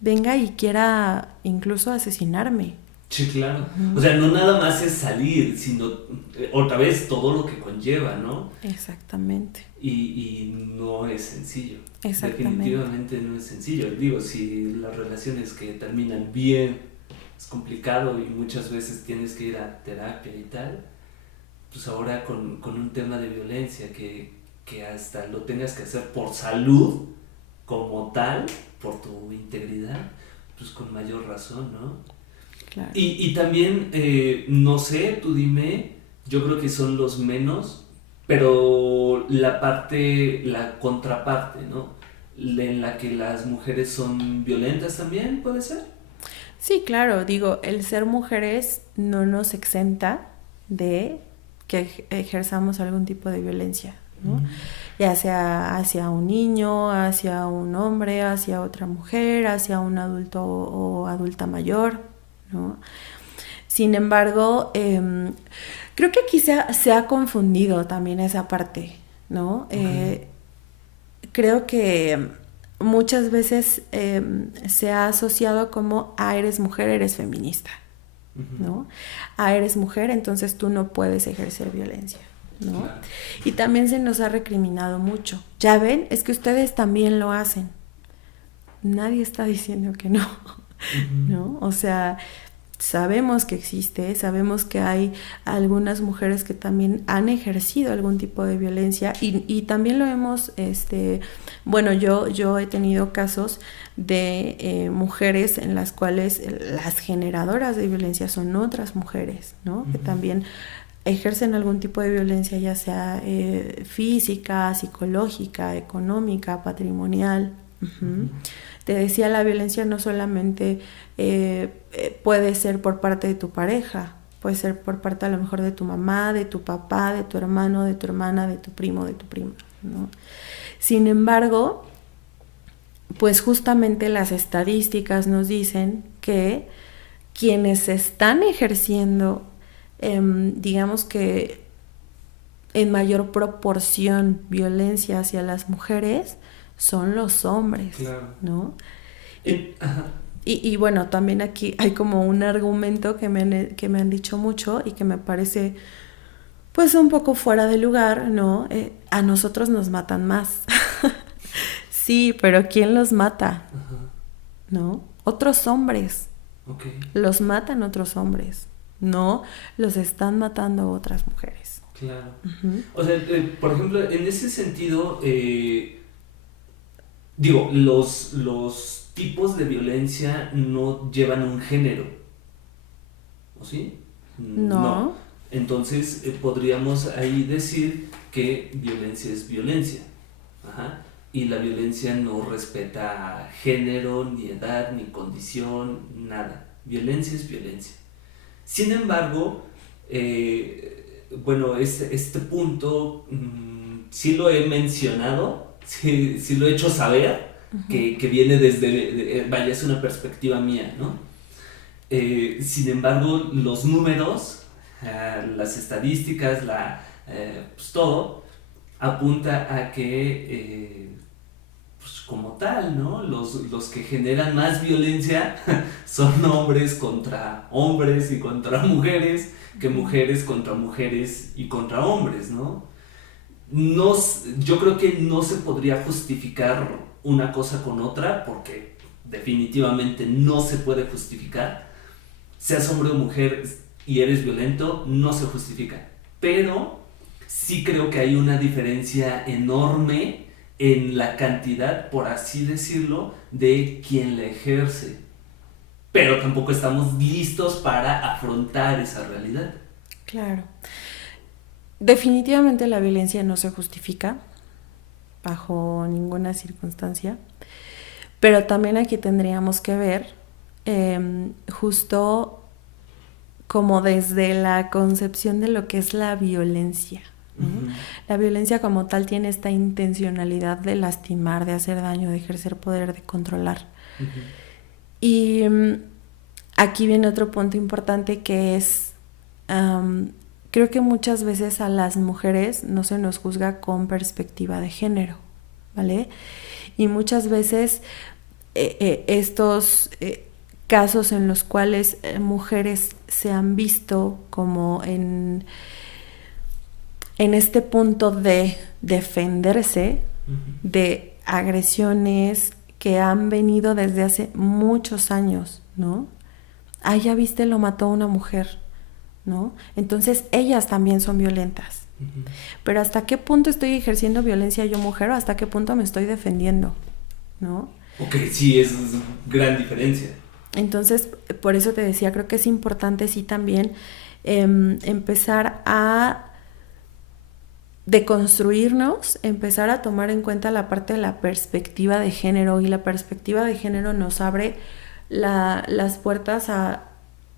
venga y quiera incluso asesinarme. Sí, claro. O sea, no nada más es salir, sino otra vez todo lo que conlleva, ¿no? Exactamente. Y no es sencillo. Exactamente. Definitivamente no es sencillo. Digo, si las relaciones que terminan bien es complicado y muchas veces tienes que ir a terapia y tal, pues ahora con un tema de violencia que hasta lo tengas que hacer por salud como tal, por tu integridad, pues con mayor razón, ¿no? Claro. Y también, no sé, tú dime, yo creo que son los menos, pero la contraparte, ¿no? En la que las mujeres son violentas también, ¿puede ser? Sí, claro, digo, el ser mujeres no nos exenta de que ejerzamos algún tipo de violencia, ¿no? Ya sea hacia un niño, hacia un hombre, hacia otra mujer, hacia un adulto o adulta mayor, ¿no? Sin embargo, creo que aquí se ha confundido también esa parte, ¿no? Okay. Creo que muchas veces se ha asociado como, eres mujer, eres feminista, ¿no? Eres mujer, entonces tú no puedes ejercer violencia, ¿no? Claro. Y también se nos ha recriminado mucho. Ya ven, es que ustedes también lo hacen. Nadie está diciendo que no, ¿no? O sea, sabemos que existe, sabemos que hay algunas mujeres que también han ejercido algún tipo de violencia y también lo hemos, bueno, yo he tenido casos de mujeres en las cuales las generadoras de violencia son otras mujeres, ¿no? Que también ejercen algún tipo de violencia, ya sea física, psicológica, económica, patrimonial. Te decía, la violencia no solamente puede ser por parte de tu pareja, puede ser por parte a lo mejor de tu mamá, de tu papá, de tu hermano, de tu hermana, de tu primo, de tu prima, ¿no? Sin embargo, pues justamente las estadísticas nos dicen que quienes están ejerciendo, digamos que en mayor proporción violencia hacia las mujeres, son los hombres, claro, ¿no? Y bueno, también aquí hay como un argumento que me han dicho mucho y que me parece pues un poco fuera de lugar, ¿no? A nosotros nos matan más. Sí, pero ¿quién los mata? ¿No? Otros hombres. Okay. Los matan otros hombres, no los están matando otras mujeres. Claro. Uh-huh. O sea, por ejemplo, en ese sentido, digo, los tipos de violencia no llevan un género, ¿o sí? No. Entonces, podríamos ahí decir que violencia es violencia. Ajá. Y la violencia no respeta género, ni edad, ni condición, nada. Violencia es violencia. Sin embargo, bueno, este punto sí lo he mencionado, sí lo he hecho saber, uh-huh, que viene desde, vaya, es una perspectiva mía, ¿no? Sin embargo, los números, las estadísticas, pues todo, apunta a que, pues como tal, ¿no? Los que generan más violencia son hombres contra hombres y contra mujeres, que mujeres contra mujeres y contra hombres, ¿no? Yo creo que no se podría justificar una cosa con otra, porque definitivamente no se puede justificar. Seas hombre o mujer y eres violento, no se justifica. Pero sí creo que hay una diferencia enorme en la cantidad, por así decirlo, de quien la ejerce. Pero tampoco estamos listos para afrontar esa realidad. Claro. Definitivamente la violencia no se justifica bajo ninguna circunstancia, pero también aquí tendríamos que ver justo como desde la concepción de lo que es la violencia, ¿no? Uh-huh. La violencia como tal tiene esta intencionalidad de lastimar, de hacer daño, de ejercer poder, de controlar. Uh-huh. Y aquí viene otro punto importante que es, creo que muchas veces a las mujeres no se nos juzga con perspectiva de género, ¿vale? Y muchas veces estos casos en los cuales mujeres se han visto como en este punto de defenderse, uh-huh, de agresiones que han venido desde hace muchos años, ¿no? Ah, ya viste, lo mató una mujer, ¿no? Entonces ellas también son violentas. Uh-huh. Pero ¿hasta qué punto estoy ejerciendo violencia yo mujer o hasta qué punto me estoy defendiendo, ¿no? Ok, sí, es gran diferencia. Entonces, por eso te decía, creo que es importante sí también empezar a deconstruirnos, empezar a tomar en cuenta la parte de la perspectiva de género, y la perspectiva de género nos abre las puertas a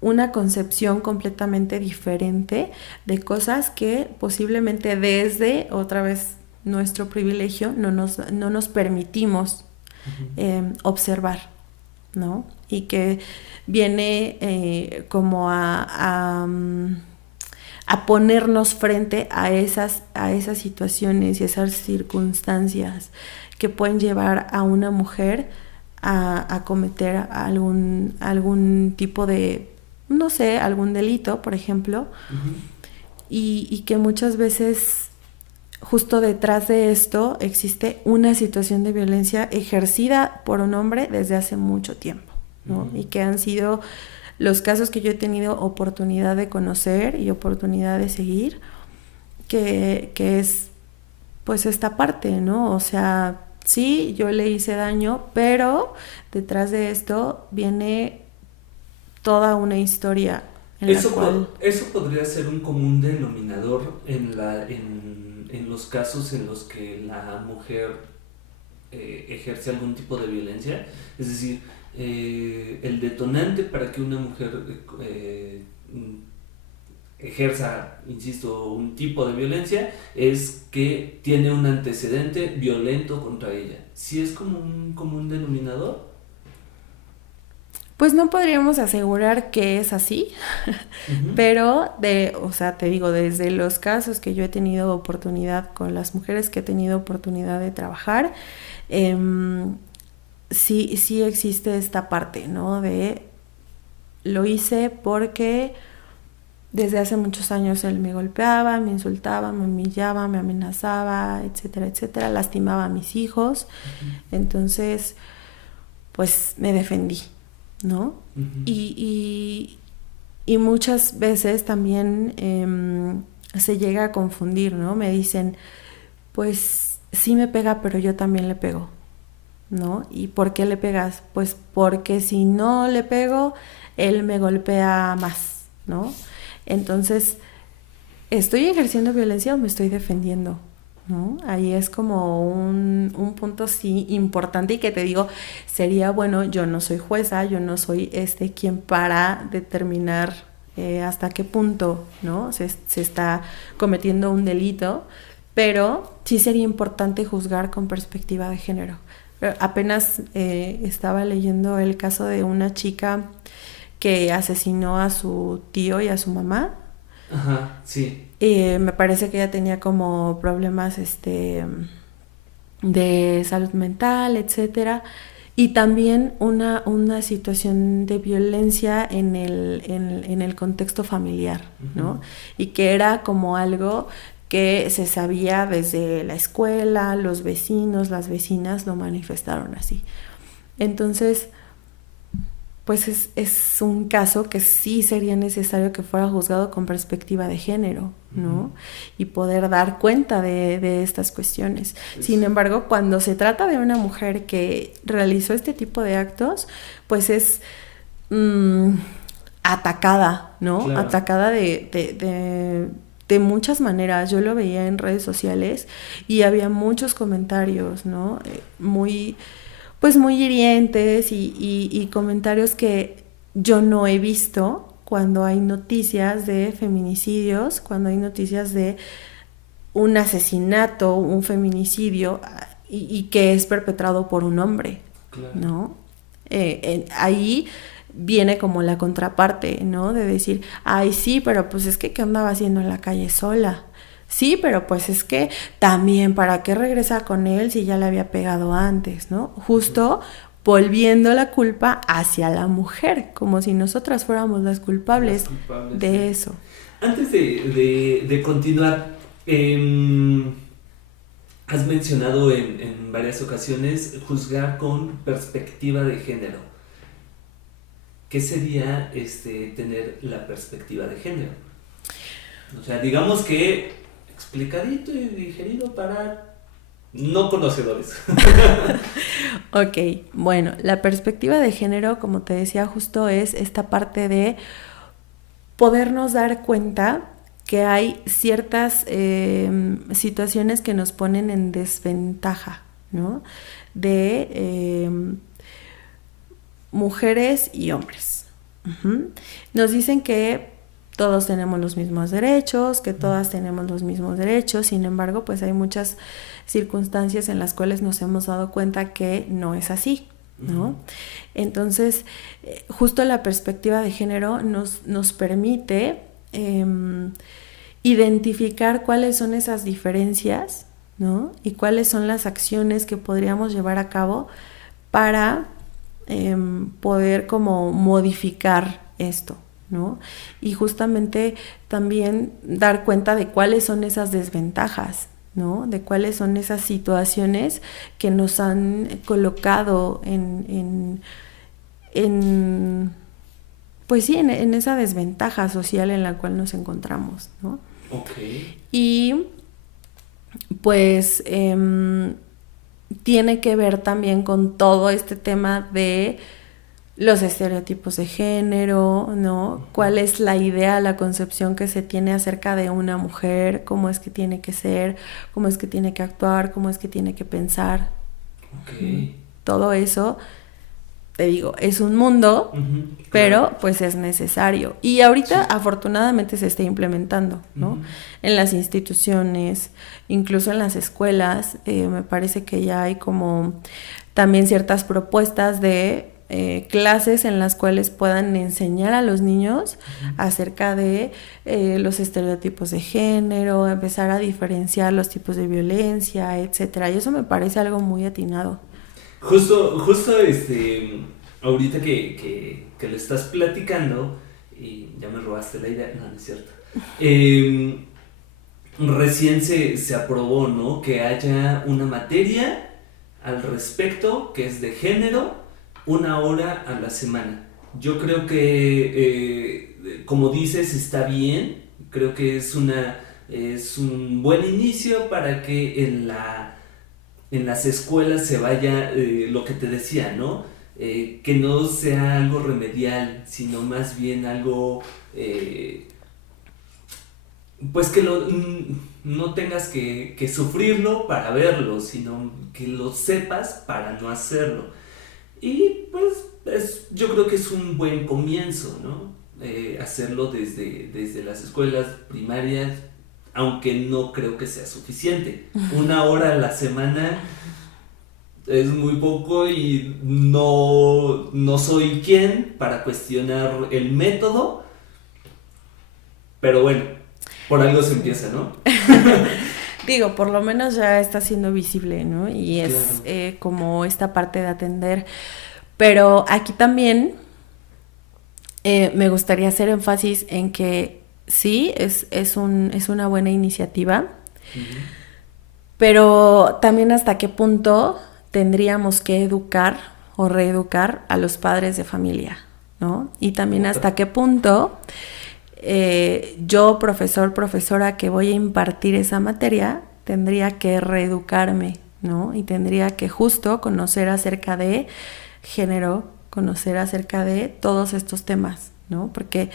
una concepción completamente diferente de cosas que posiblemente desde, otra vez, nuestro privilegio no nos permitimos uh-huh, observar, ¿no? Y que viene como a ponernos frente a esas situaciones y esas circunstancias que pueden llevar a una mujer a cometer algún tipo de, no sé, algún delito, por ejemplo, uh-huh, y que muchas veces justo detrás de esto existe una situación de violencia ejercida por un hombre desde hace mucho tiempo, ¿no? Uh-huh. Y que han sido los casos que yo he tenido oportunidad de conocer y oportunidad de seguir, que es pues esta parte, ¿no? O sea, sí, yo le hice daño, pero detrás de esto viene toda una historia en la cual... Eso podría ser un común denominador en los casos en los que la mujer ejerce algún tipo de violencia. Es decir, el detonante para que una mujer ejerza, insisto, un tipo de violencia es que tiene un antecedente violento contra ella. ¿Sí es como un común denominador? Pues no podríamos asegurar que es así, uh-huh, pero o sea, te digo, desde los casos que yo he tenido oportunidad con las mujeres que he tenido oportunidad de trabajar, sí existe esta parte, ¿no? De lo hice porque desde hace muchos años él me golpeaba, me insultaba, me humillaba, me amenazaba, etcétera, etcétera, lastimaba a mis hijos. Uh-huh. Entonces, pues me defendí, ¿no? Uh-huh. Y Y muchas veces también se llega a confundir, ¿no? Me dicen, pues sí me pega, pero yo también le pego, ¿no? ¿Y por qué le pegas? Pues porque si no le pego, él me golpea más, ¿no? Entonces, ¿estoy ejerciendo violencia o me estoy defendiendo? ¿No? Ahí es como un punto sí importante y que te digo, sería bueno, yo no soy jueza, yo no soy quien para determinar hasta qué punto, ¿no? se está cometiendo un delito, pero sí sería importante juzgar con perspectiva de género. Apenas estaba leyendo el caso de una chica que asesinó a su tío y a su mamá. Ajá, sí. Me parece que ella tenía como problemas de salud mental, etcétera. Y también una situación de violencia en el contexto familiar, ¿no? Uh-huh. Y que era como algo que se sabía desde la escuela, los vecinos, las vecinas lo manifestaron así. Entonces, pues es un caso que sí sería necesario que fuera juzgado con perspectiva de género, ¿no? Uh-huh. Y poder dar cuenta de estas cuestiones. Pues, sin embargo, cuando se trata de una mujer que realizó este tipo de actos, pues es atacada, ¿no? Claro. Atacada de muchas maneras. Yo lo veía en redes sociales y había muchos comentarios, ¿no? Muy hirientes y comentarios que yo no he visto cuando hay noticias de feminicidios, cuando hay noticias de un asesinato, un feminicidio y que es perpetrado por un hombre, claro. ¿No? Ahí viene como la contraparte, ¿no? De decir, ay, sí, pero pues es que ¿qué andaba haciendo en la calle sola? Sí, pero pues es que también, ¿para qué regresa con él si ya le había pegado antes, ¿no? Justo volviendo la culpa hacia la mujer, como si nosotras fuéramos las culpables de sí. Eso. Antes de continuar, has mencionado en varias ocasiones juzgar con perspectiva de género. ¿Qué sería tener la perspectiva de género? O sea, digamos que explicadito y digerido para no conocedores. Ok, bueno, la perspectiva de género, como te decía, justo es esta parte de podernos dar cuenta que hay ciertas situaciones que nos ponen en desventaja, ¿no? De mujeres y hombres. Uh-huh. Nos dicen que todos tenemos los mismos derechos, que todas tenemos los mismos derechos, sin embargo, pues hay muchas circunstancias en las cuales nos hemos dado cuenta que no es así, ¿no? Uh-huh. Entonces, justo la perspectiva de género nos permite identificar cuáles son esas diferencias, ¿no? Y cuáles son las acciones que podríamos llevar a cabo para poder como modificar esto, ¿no? Y justamente también dar cuenta de cuáles son esas desventajas, ¿no? De cuáles son esas situaciones que nos han colocado pues sí, en esa desventaja social en la cual nos encontramos, ¿no? Okay. Y pues tiene que ver también con todo este tema de los estereotipos de género, ¿no? ¿Cuál es la idea, la concepción que se tiene acerca de una mujer? ¿Cómo es que tiene que ser? ¿Cómo es que tiene que actuar? ¿Cómo es que tiene que pensar? Okay. Todo eso, te digo, es un mundo, uh-huh, pero claro. Pues es necesario. Y ahorita sí. Afortunadamente se está implementando, ¿no? Uh-huh. En las instituciones, incluso en las escuelas, me parece que ya hay como también ciertas propuestas de clases en las cuales puedan enseñar a los niños uh-huh. acerca de los estereotipos de género, empezar a diferenciar los tipos de violencia, etcétera. Y eso me parece algo muy atinado. Justo ahorita que lo estás platicando y ya me robaste la idea, no es cierto. Recién se aprobó, ¿no? Que haya una materia al respecto que es de género, 1 hora a la semana. Yo creo que como dices, está bien. Creo que es un buen inicio para que en las escuelas se vaya, lo que te decía, ¿no? Que no sea algo remedial, sino más bien algo, pues que no tengas que sufrirlo para verlo, sino que lo sepas para no hacerlo. Y pues yo creo que es un buen comienzo, ¿no? Hacerlo desde las escuelas primarias, aunque no creo que sea suficiente. 1 hora a la semana es muy poco y no soy quien para cuestionar el método, pero bueno, por algo se empieza, ¿no? Digo, por lo menos ya está siendo visible, ¿no? Y es Claro. como esta parte de atender. Pero aquí también me gustaría hacer énfasis en que sí, es una buena iniciativa, Ujú. pero también hasta qué punto tendríamos que educar o reeducar a los padres de familia, ¿no? Y también hasta qué punto yo, profesor, profesora, que voy a impartir esa materia, tendría que reeducarme, ¿no? Y tendría que justo conocer acerca de género, conocer acerca de todos estos temas, ¿no? Porque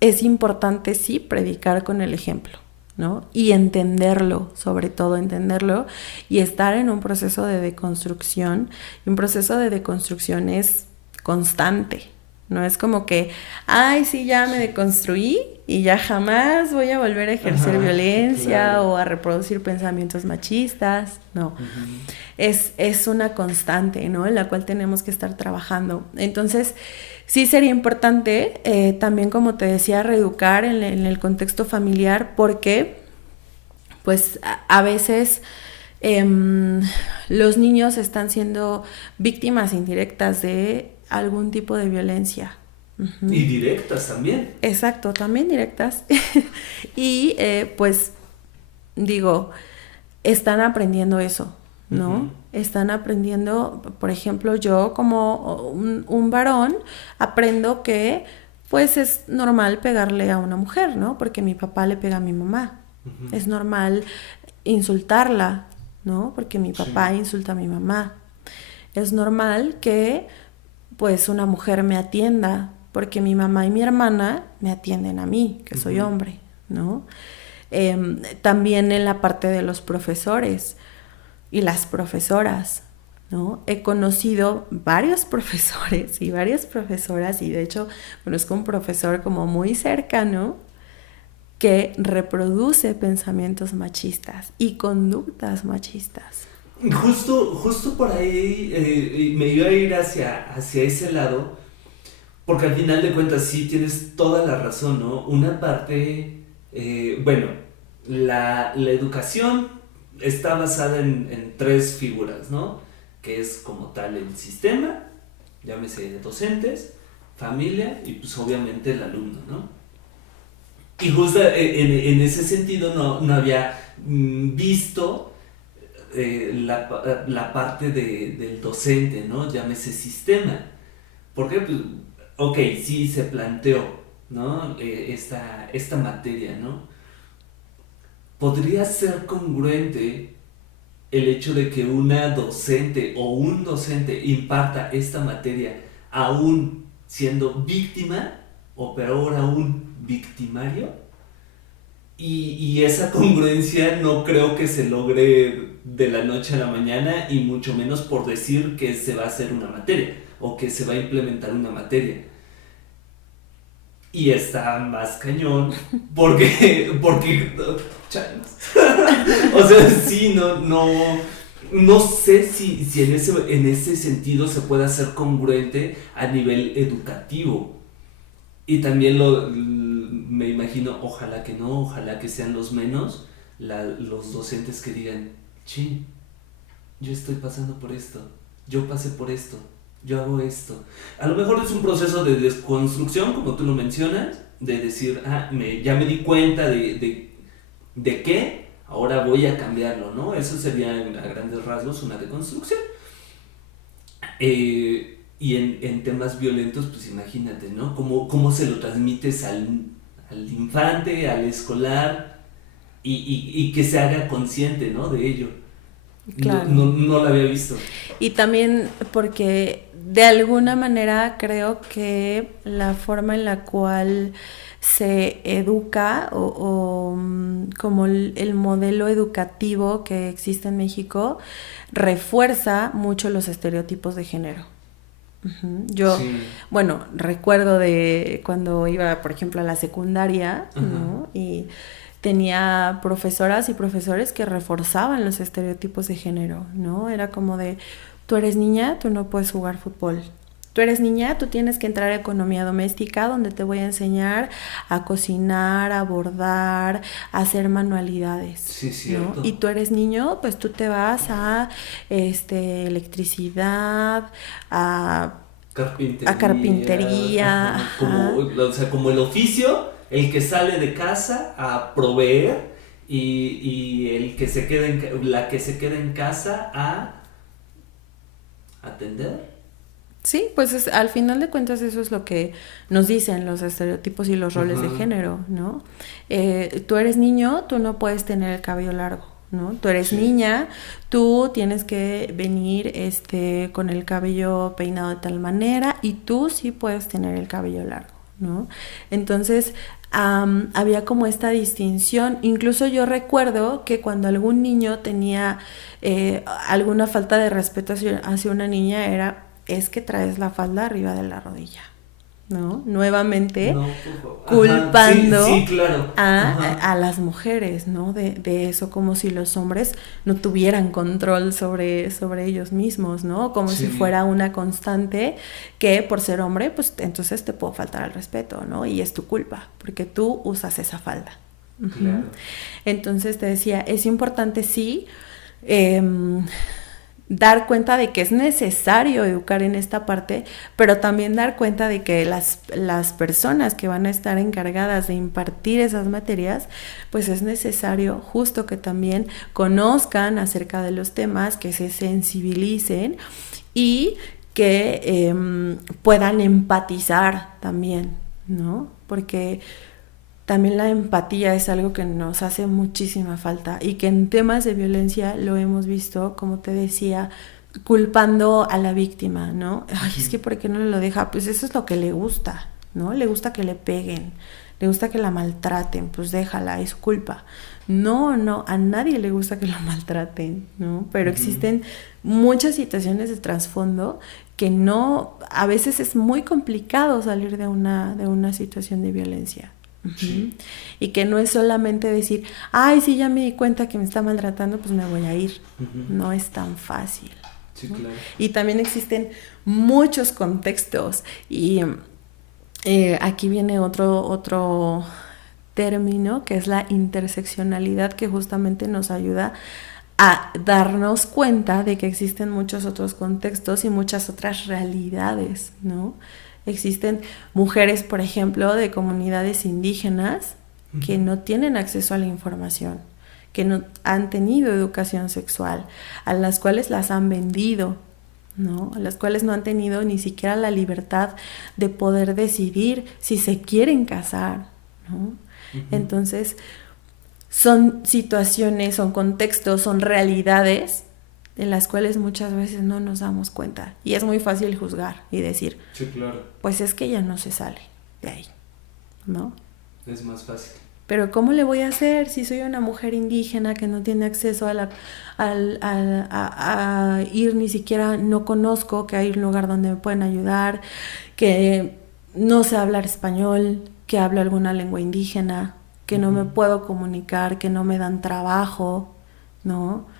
es importante, sí, predicar con el ejemplo, ¿no? Y entenderlo, sobre todo entenderlo, y estar en un proceso de deconstrucción. Y un proceso de deconstrucción es constante, no es como que, ay, sí, ya me deconstruí y ya jamás voy a volver a ejercer Ajá, violencia claro. o a reproducir pensamientos machistas, no. Ujú. Es una constante, ¿no? En la cual tenemos que estar trabajando. Entonces, sí sería importante también, como te decía, reeducar en el contexto familiar, porque pues a veces los niños están siendo víctimas indirectas de algún tipo de violencia. Y Ujú. directas también. Exacto, también directas. Y pues digo, están aprendiendo eso, ¿no? Ujú. Están aprendiendo, por ejemplo, yo como un varón, aprendo que pues es normal pegarle a una mujer, ¿no? Porque mi papá le pega a mi mamá. Ujú. Es normal insultarla, ¿no? Porque mi papá Sí. insulta a mi mamá. Es normal que pues una mujer me atienda, porque mi mamá y mi hermana me atienden a mí, que soy Ujú. hombre, ¿no? También en la parte de los profesores y las profesoras, ¿no? He conocido varios profesores y varias profesoras, y de hecho conozco un profesor como muy cercano que reproduce pensamientos machistas y conductas machistas. Justo por ahí me iba a ir hacia ese lado, porque al final de cuentas sí tienes toda la razón, ¿no? Una parte, bueno, la educación está basada en tres figuras, ¿no? Que es como tal el sistema, llámese docentes, familia y pues obviamente el alumno, ¿no? Y justo en ese sentido no había visto la parte del docente, ¿no? Llámese sistema. Porque, pues, ok, sí se planteó, ¿no? Esta materia, ¿no? Podría ser congruente el hecho de que una docente o un docente imparta esta materia aún siendo víctima o peor aún victimario. Y esa congruencia no creo que se logre de la noche a la mañana y mucho menos por decir que se va a hacer una materia o que se va a implementar una materia. Y está más cañón porque changos. O sea, sí, no sé si en ese sentido se puede hacer congruente a nivel educativo. Y también me imagino, ojalá que no, ojalá que sean los menos, los docentes que digan, chin, yo estoy pasando por esto, yo pasé por esto, yo hago esto. A lo mejor es un proceso de desconstrucción, como tú lo mencionas, de decir, ya me di cuenta de qué, ahora voy a cambiarlo, ¿no? Eso sería a grandes rasgos una deconstrucción. y en temas violentos, pues imagínate, ¿no? ¿Cómo se lo transmites al infante, al escolar, y que se haga consciente, ¿no? De ello. Claro. No lo había visto. Y también porque de alguna manera creo que la forma en la cual se educa como el modelo educativo que existe en México refuerza mucho los estereotipos de género. Yo, Sí. bueno, recuerdo de cuando iba, por ejemplo, a la secundaria, Ajá. ¿no? Y tenía profesoras y profesores que reforzaban los estereotipos de género, ¿no? Era como de, tú eres niña, tú no puedes jugar fútbol. Tú eres niña, tú tienes que entrar a economía doméstica, donde te voy a enseñar a cocinar, a bordar, a hacer manualidades. Sí, cierto. ¿No? Y tú eres niño, pues tú te vas a electricidad, a carpintería. Ajá, como el oficio, el que sale de casa a proveer y el que se queda la que se queda en casa a atender. Sí, pues al final de cuentas eso es lo que nos dicen los estereotipos y los roles de género, ¿no? Tú eres niño, tú no puedes tener el cabello largo, ¿no? Tú eres niña, tú tienes que venir con el cabello peinado de tal manera y tú sí puedes tener el cabello largo, ¿no? Entonces había como esta distinción. Incluso yo recuerdo que cuando algún niño tenía alguna falta de respeto hacia una niña es que traes la falda arriba de la rodilla, ¿no? Nuevamente culpando sí, claro. a las mujeres, ¿no? De eso, como si los hombres no tuvieran control sobre ellos mismos, ¿no? Como si fuera una constante que por ser hombre, pues entonces te puedo faltar al respeto, ¿no? Y es tu culpa, porque tú usas esa falda. Claro. Entonces te decía, es importante sí dar cuenta de que es necesario educar en esta parte, pero también dar cuenta de que las personas que van a estar encargadas de impartir esas materias, pues es necesario justo que también conozcan acerca de los temas, que se sensibilicen y que puedan empatizar también, ¿no? Porque también la empatía es algo que nos hace muchísima falta y que en temas de violencia lo hemos visto, como te decía, culpando a la víctima, ¿no? Ay, es que ¿por qué no lo deja? Pues eso es lo que le gusta, ¿no? Le gusta que le peguen, le gusta que la maltraten, pues déjala, es su culpa. No, a nadie le gusta que lo maltraten, ¿no? Pero existen muchas situaciones de trasfondo que no, a veces es muy complicado salir de una situación de violencia. Sí. Y que no es solamente decir, ay, sí, ya me di cuenta que me está maltratando, pues me voy a ir. No es tan fácil. Sí, claro. Y también existen muchos contextos y aquí viene otro término que es la interseccionalidad, que justamente nos ayuda a darnos cuenta de que existen muchos otros contextos y muchas otras realidades, ¿no? Existen mujeres, por ejemplo, de comunidades indígenas que no tienen acceso a la información, que no han tenido educación sexual, a las cuales las han vendido, ¿no? A las cuales no han tenido ni siquiera la libertad de poder decidir si se quieren casar, ¿no? Entonces, son situaciones, son contextos, son realidades en las cuales muchas veces no nos damos cuenta. Y es muy fácil juzgar y decir, sí, claro, pues es que ella no se sale de ahí, ¿no? Es más fácil. Pero ¿cómo le voy a hacer si soy una mujer indígena que no tiene acceso a ir ni siquiera, no conozco que hay un lugar donde me pueden ayudar, que no sé hablar español, que hablo alguna lengua indígena, que no me puedo comunicar, que no me dan trabajo, ¿no?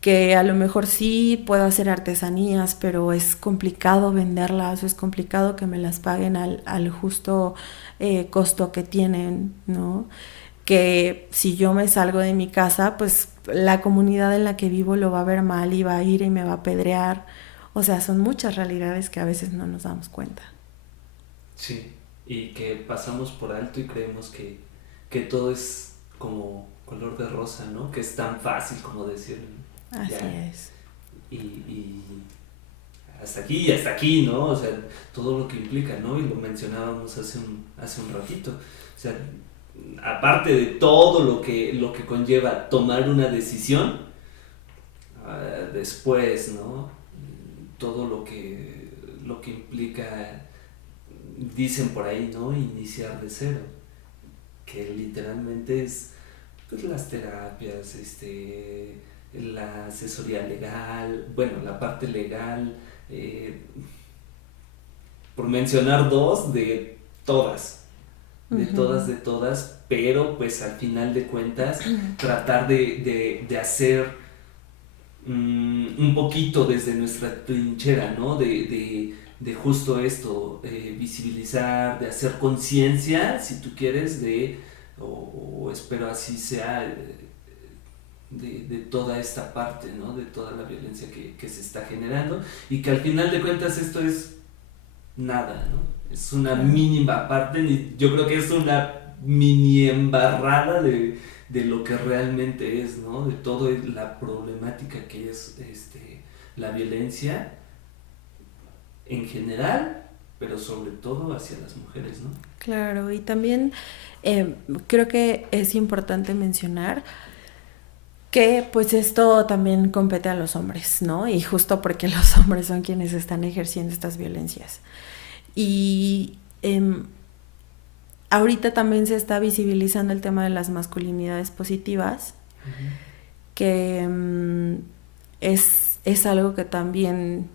Que a lo mejor sí puedo hacer artesanías, pero es complicado venderlas, es complicado que me las paguen al justo costo que tienen, ¿no? Que si yo me salgo de mi casa, pues la comunidad en la que vivo lo va a ver mal y va a ir y me va a apedrear. O sea, son muchas realidades que a veces no nos damos cuenta. Sí, y que pasamos por alto y creemos que todo es como color de rosa, ¿no? Que es tan fácil como decirlo. Así es. Y hasta aquí y hasta aquí, ¿no? O sea, todo lo que implica, ¿no? Y lo mencionábamos hace un ratito. O sea, aparte de todo lo que conlleva tomar una decisión, después, ¿no? Todo lo que implica, dicen por ahí, ¿no? Iniciar de cero, que literalmente es pues, las terapias, la asesoría legal, bueno, la parte legal, por mencionar dos de todas, de todas, pero pues al final de cuentas tratar de hacer un poquito desde nuestra trinchera, ¿no? De justo esto, visibilizar, de hacer conciencia, si tú quieres, o espero así sea, de toda esta parte, ¿no? De toda la violencia que se está generando y que al final de cuentas esto es nada, ¿no? Es una mínima parte, yo creo que es una mini embarrada de lo que realmente es, ¿no? De toda la problemática que es la violencia en general, pero sobre todo hacia las mujeres, ¿no? Claro, y también creo que es importante mencionar que pues esto también compete a los hombres, ¿no? Y justo porque los hombres son quienes están ejerciendo estas violencias. Y ahorita también se está visibilizando el tema de las masculinidades positivas, que es algo que también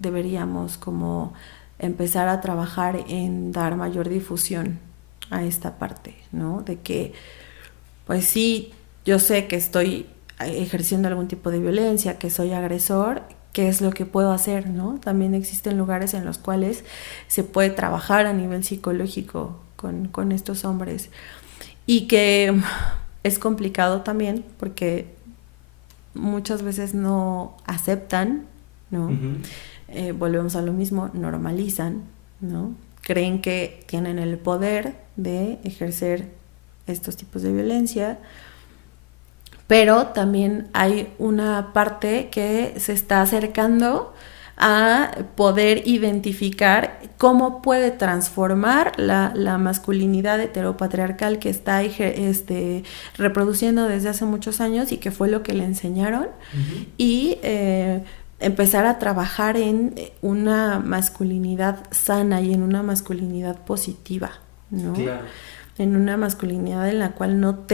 deberíamos como empezar a trabajar en dar mayor difusión a esta parte, ¿no? De que, pues sí, yo sé que estoy ejerciendo algún tipo de violencia, que soy agresor, ¿qué es lo que puedo hacer, no? También existen lugares en los cuales se puede trabajar a nivel psicológico con estos hombres y que es complicado también porque muchas veces no aceptan, ¿no? Volvemos a lo mismo, normalizan, ¿no? Creen que tienen el poder de ejercer estos tipos de violencia, pero también hay una parte que se está acercando a poder identificar cómo puede transformar la masculinidad heteropatriarcal que está reproduciendo desde hace muchos años y que fue lo que le enseñaron, y empezar a trabajar en una masculinidad sana y en una masculinidad positiva, ¿no? Claro. En una masculinidad en la cual no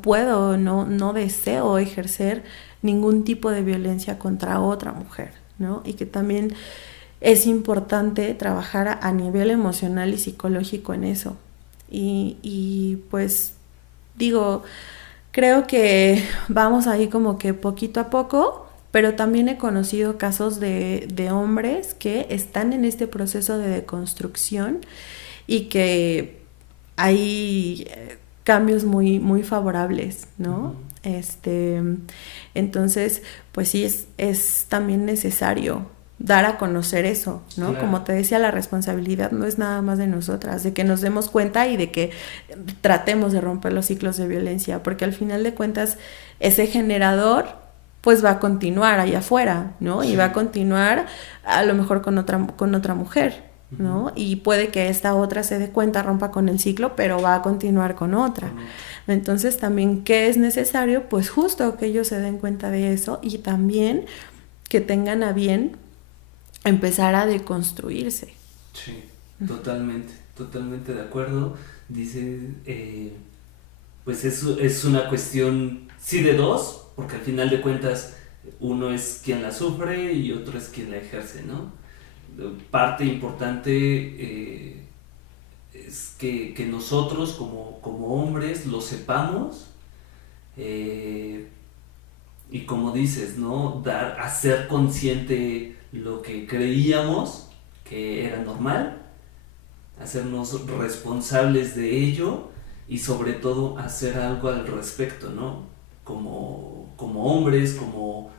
puedo, no deseo ejercer ningún tipo de violencia contra otra mujer, ¿no? Y que también es importante trabajar a nivel emocional y psicológico en eso. Y pues digo, creo que vamos ahí como que poquito a poco, pero también he conocido casos de hombres que están en este proceso de deconstrucción y que hay cambios muy, muy favorables, ¿no? Entonces, pues sí, es también necesario dar a conocer eso, ¿no? Claro. Como te decía, la responsabilidad no es nada más de nosotras, de que nos demos cuenta y de que tratemos de romper los ciclos de violencia, porque al final de cuentas ese generador pues va a continuar allá afuera, ¿no? Sí. Y va a continuar a lo mejor con otra mujer, ¿no? Y puede que esta otra se dé cuenta, rompa con el ciclo, pero va a continuar con otra. Entonces también, ¿qué es necesario? Pues justo que ellos se den cuenta de eso y también que tengan a bien empezar a deconstruirse. Sí, totalmente de acuerdo. Dice, pues es una cuestión, sí, de dos, porque al final de cuentas uno es quien la sufre y otro es quien la ejerce, ¿no? Parte importante es que nosotros como hombres lo sepamos, y como dices, ¿no? Hacer consciente lo que creíamos que era normal, hacernos responsables de ello y sobre todo hacer algo al respecto, ¿no? Como hombres, como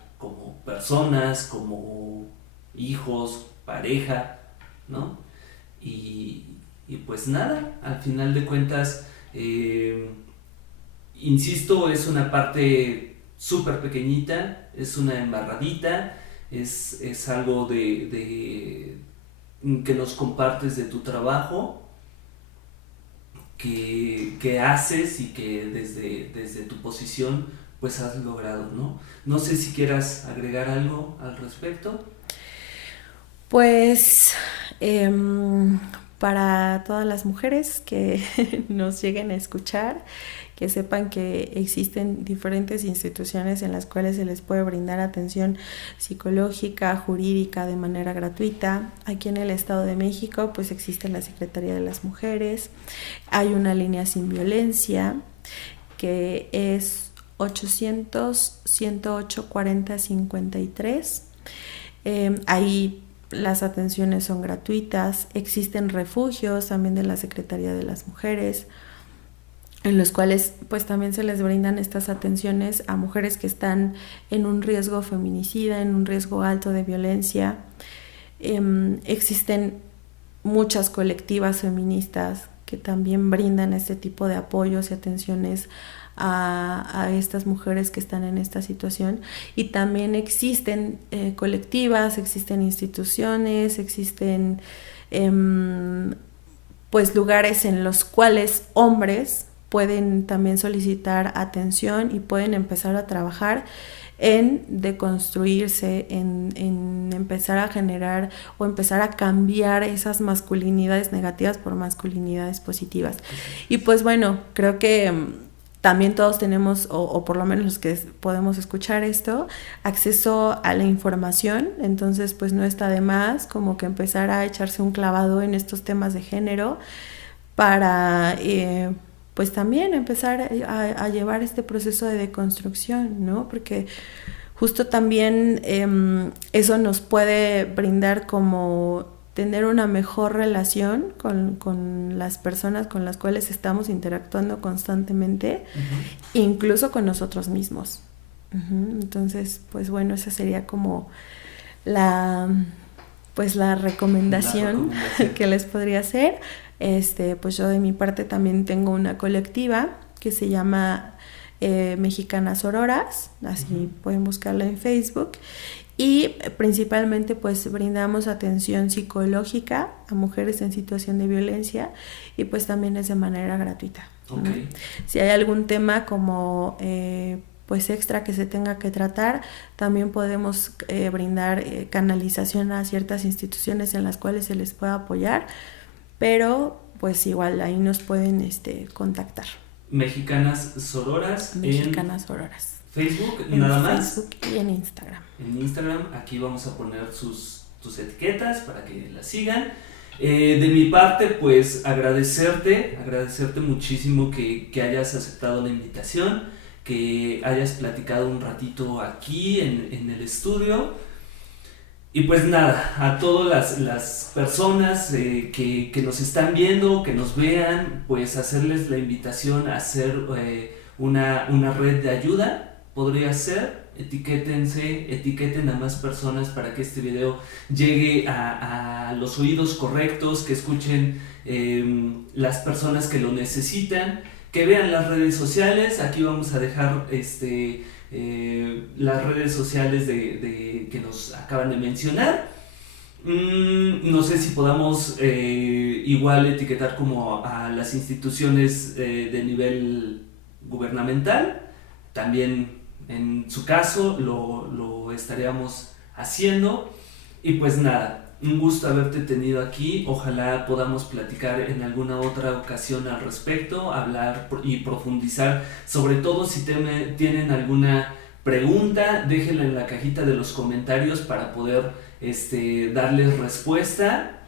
personas, como hijos, pareja, ¿no? Y pues nada, al final de cuentas, insisto, es una parte súper pequeñita, es una embarradita, es algo de que nos compartes de tu trabajo, que haces y que desde tu posición pues has logrado, ¿no? No sé si quieras agregar algo al respecto. Pues para todas las mujeres que nos lleguen a escuchar, que sepan que existen diferentes instituciones en las cuales se les puede brindar atención psicológica, jurídica de manera gratuita. Aquí en el Estado de México pues existe la Secretaría de las Mujeres, hay una línea sin violencia que es 800-108-4053. Ahí las atenciones son gratuitas, existen refugios también de la Secretaría de las Mujeres, en los cuales pues también se les brindan estas atenciones a mujeres que están en un riesgo feminicida, en un riesgo alto de violencia. Existen muchas colectivas feministas que también brindan este tipo de apoyos y atenciones a estas mujeres que están en esta situación, y también existen colectivas, existen instituciones, existen pues lugares en los cuales hombres pueden también solicitar atención y pueden empezar a trabajar en deconstruirse, en empezar a generar o empezar a cambiar esas masculinidades negativas por masculinidades positivas. Y pues bueno, creo que también todos tenemos, o por lo menos los que podemos escuchar esto, acceso a la información, entonces pues no está de más como que empezar a echarse un clavado en estos temas de género para pues también empezar a llevar este proceso de deconstrucción, ¿no? Porque justo también eso nos puede brindar como tener una mejor relación con las personas con las cuales estamos interactuando constantemente, incluso con nosotros mismos. Entonces, pues bueno, esa sería como la recomendación que les podría hacer. Pues yo de mi parte también tengo una colectiva que se llama Mexicanas Sororas, así pueden buscarla en Facebook. Y principalmente pues brindamos atención psicológica a mujeres en situación de violencia, y pues también es de manera gratuita. Okay. Si hay algún tema como pues extra que se tenga que tratar, también podemos brindar canalización a ciertas instituciones en las cuales se les pueda apoyar, pero pues igual ahí nos pueden contactar. Mexicanas Sororas. Sororas. Facebook, nada más. Facebook y en Instagram. En Instagram, aquí vamos a poner tus etiquetas para que las sigan. De mi parte, pues agradecerte muchísimo que hayas aceptado la invitación, que hayas platicado un ratito aquí en el estudio. Y pues nada, a todas las personas que nos están viendo, que nos vean, pues hacerles la invitación a hacer una red de ayuda. Podría ser, etiqueten a más personas para que este video llegue a los oídos correctos, que escuchen las personas que lo necesitan, que vean las redes sociales. Aquí vamos a dejar las redes sociales de que nos acaban de mencionar. No sé si podamos igual etiquetar como a las instituciones de nivel gubernamental. También en su caso lo estaríamos haciendo. Y pues nada, un gusto haberte tenido aquí. Ojalá podamos platicar en alguna otra ocasión al respecto, hablar y profundizar. Sobre todo si tienen alguna pregunta, déjenla en la cajita de los comentarios para poder darles respuesta.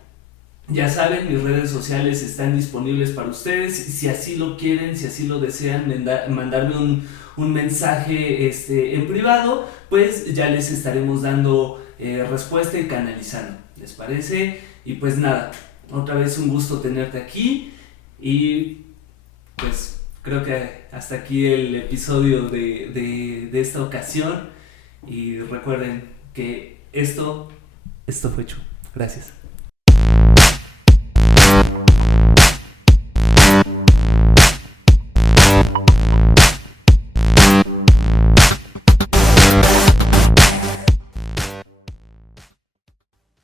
Ya saben, mis redes sociales están disponibles para ustedes. Si así lo quieren, si así lo desean, mandarme un mensaje en privado, pues ya les estaremos dando respuesta y canalizando. ¿Les parece? Y pues nada, otra vez un gusto tenerte aquí. Y pues creo que hasta aquí el episodio de esta ocasión. Y recuerden que esto fue Chu. Gracias.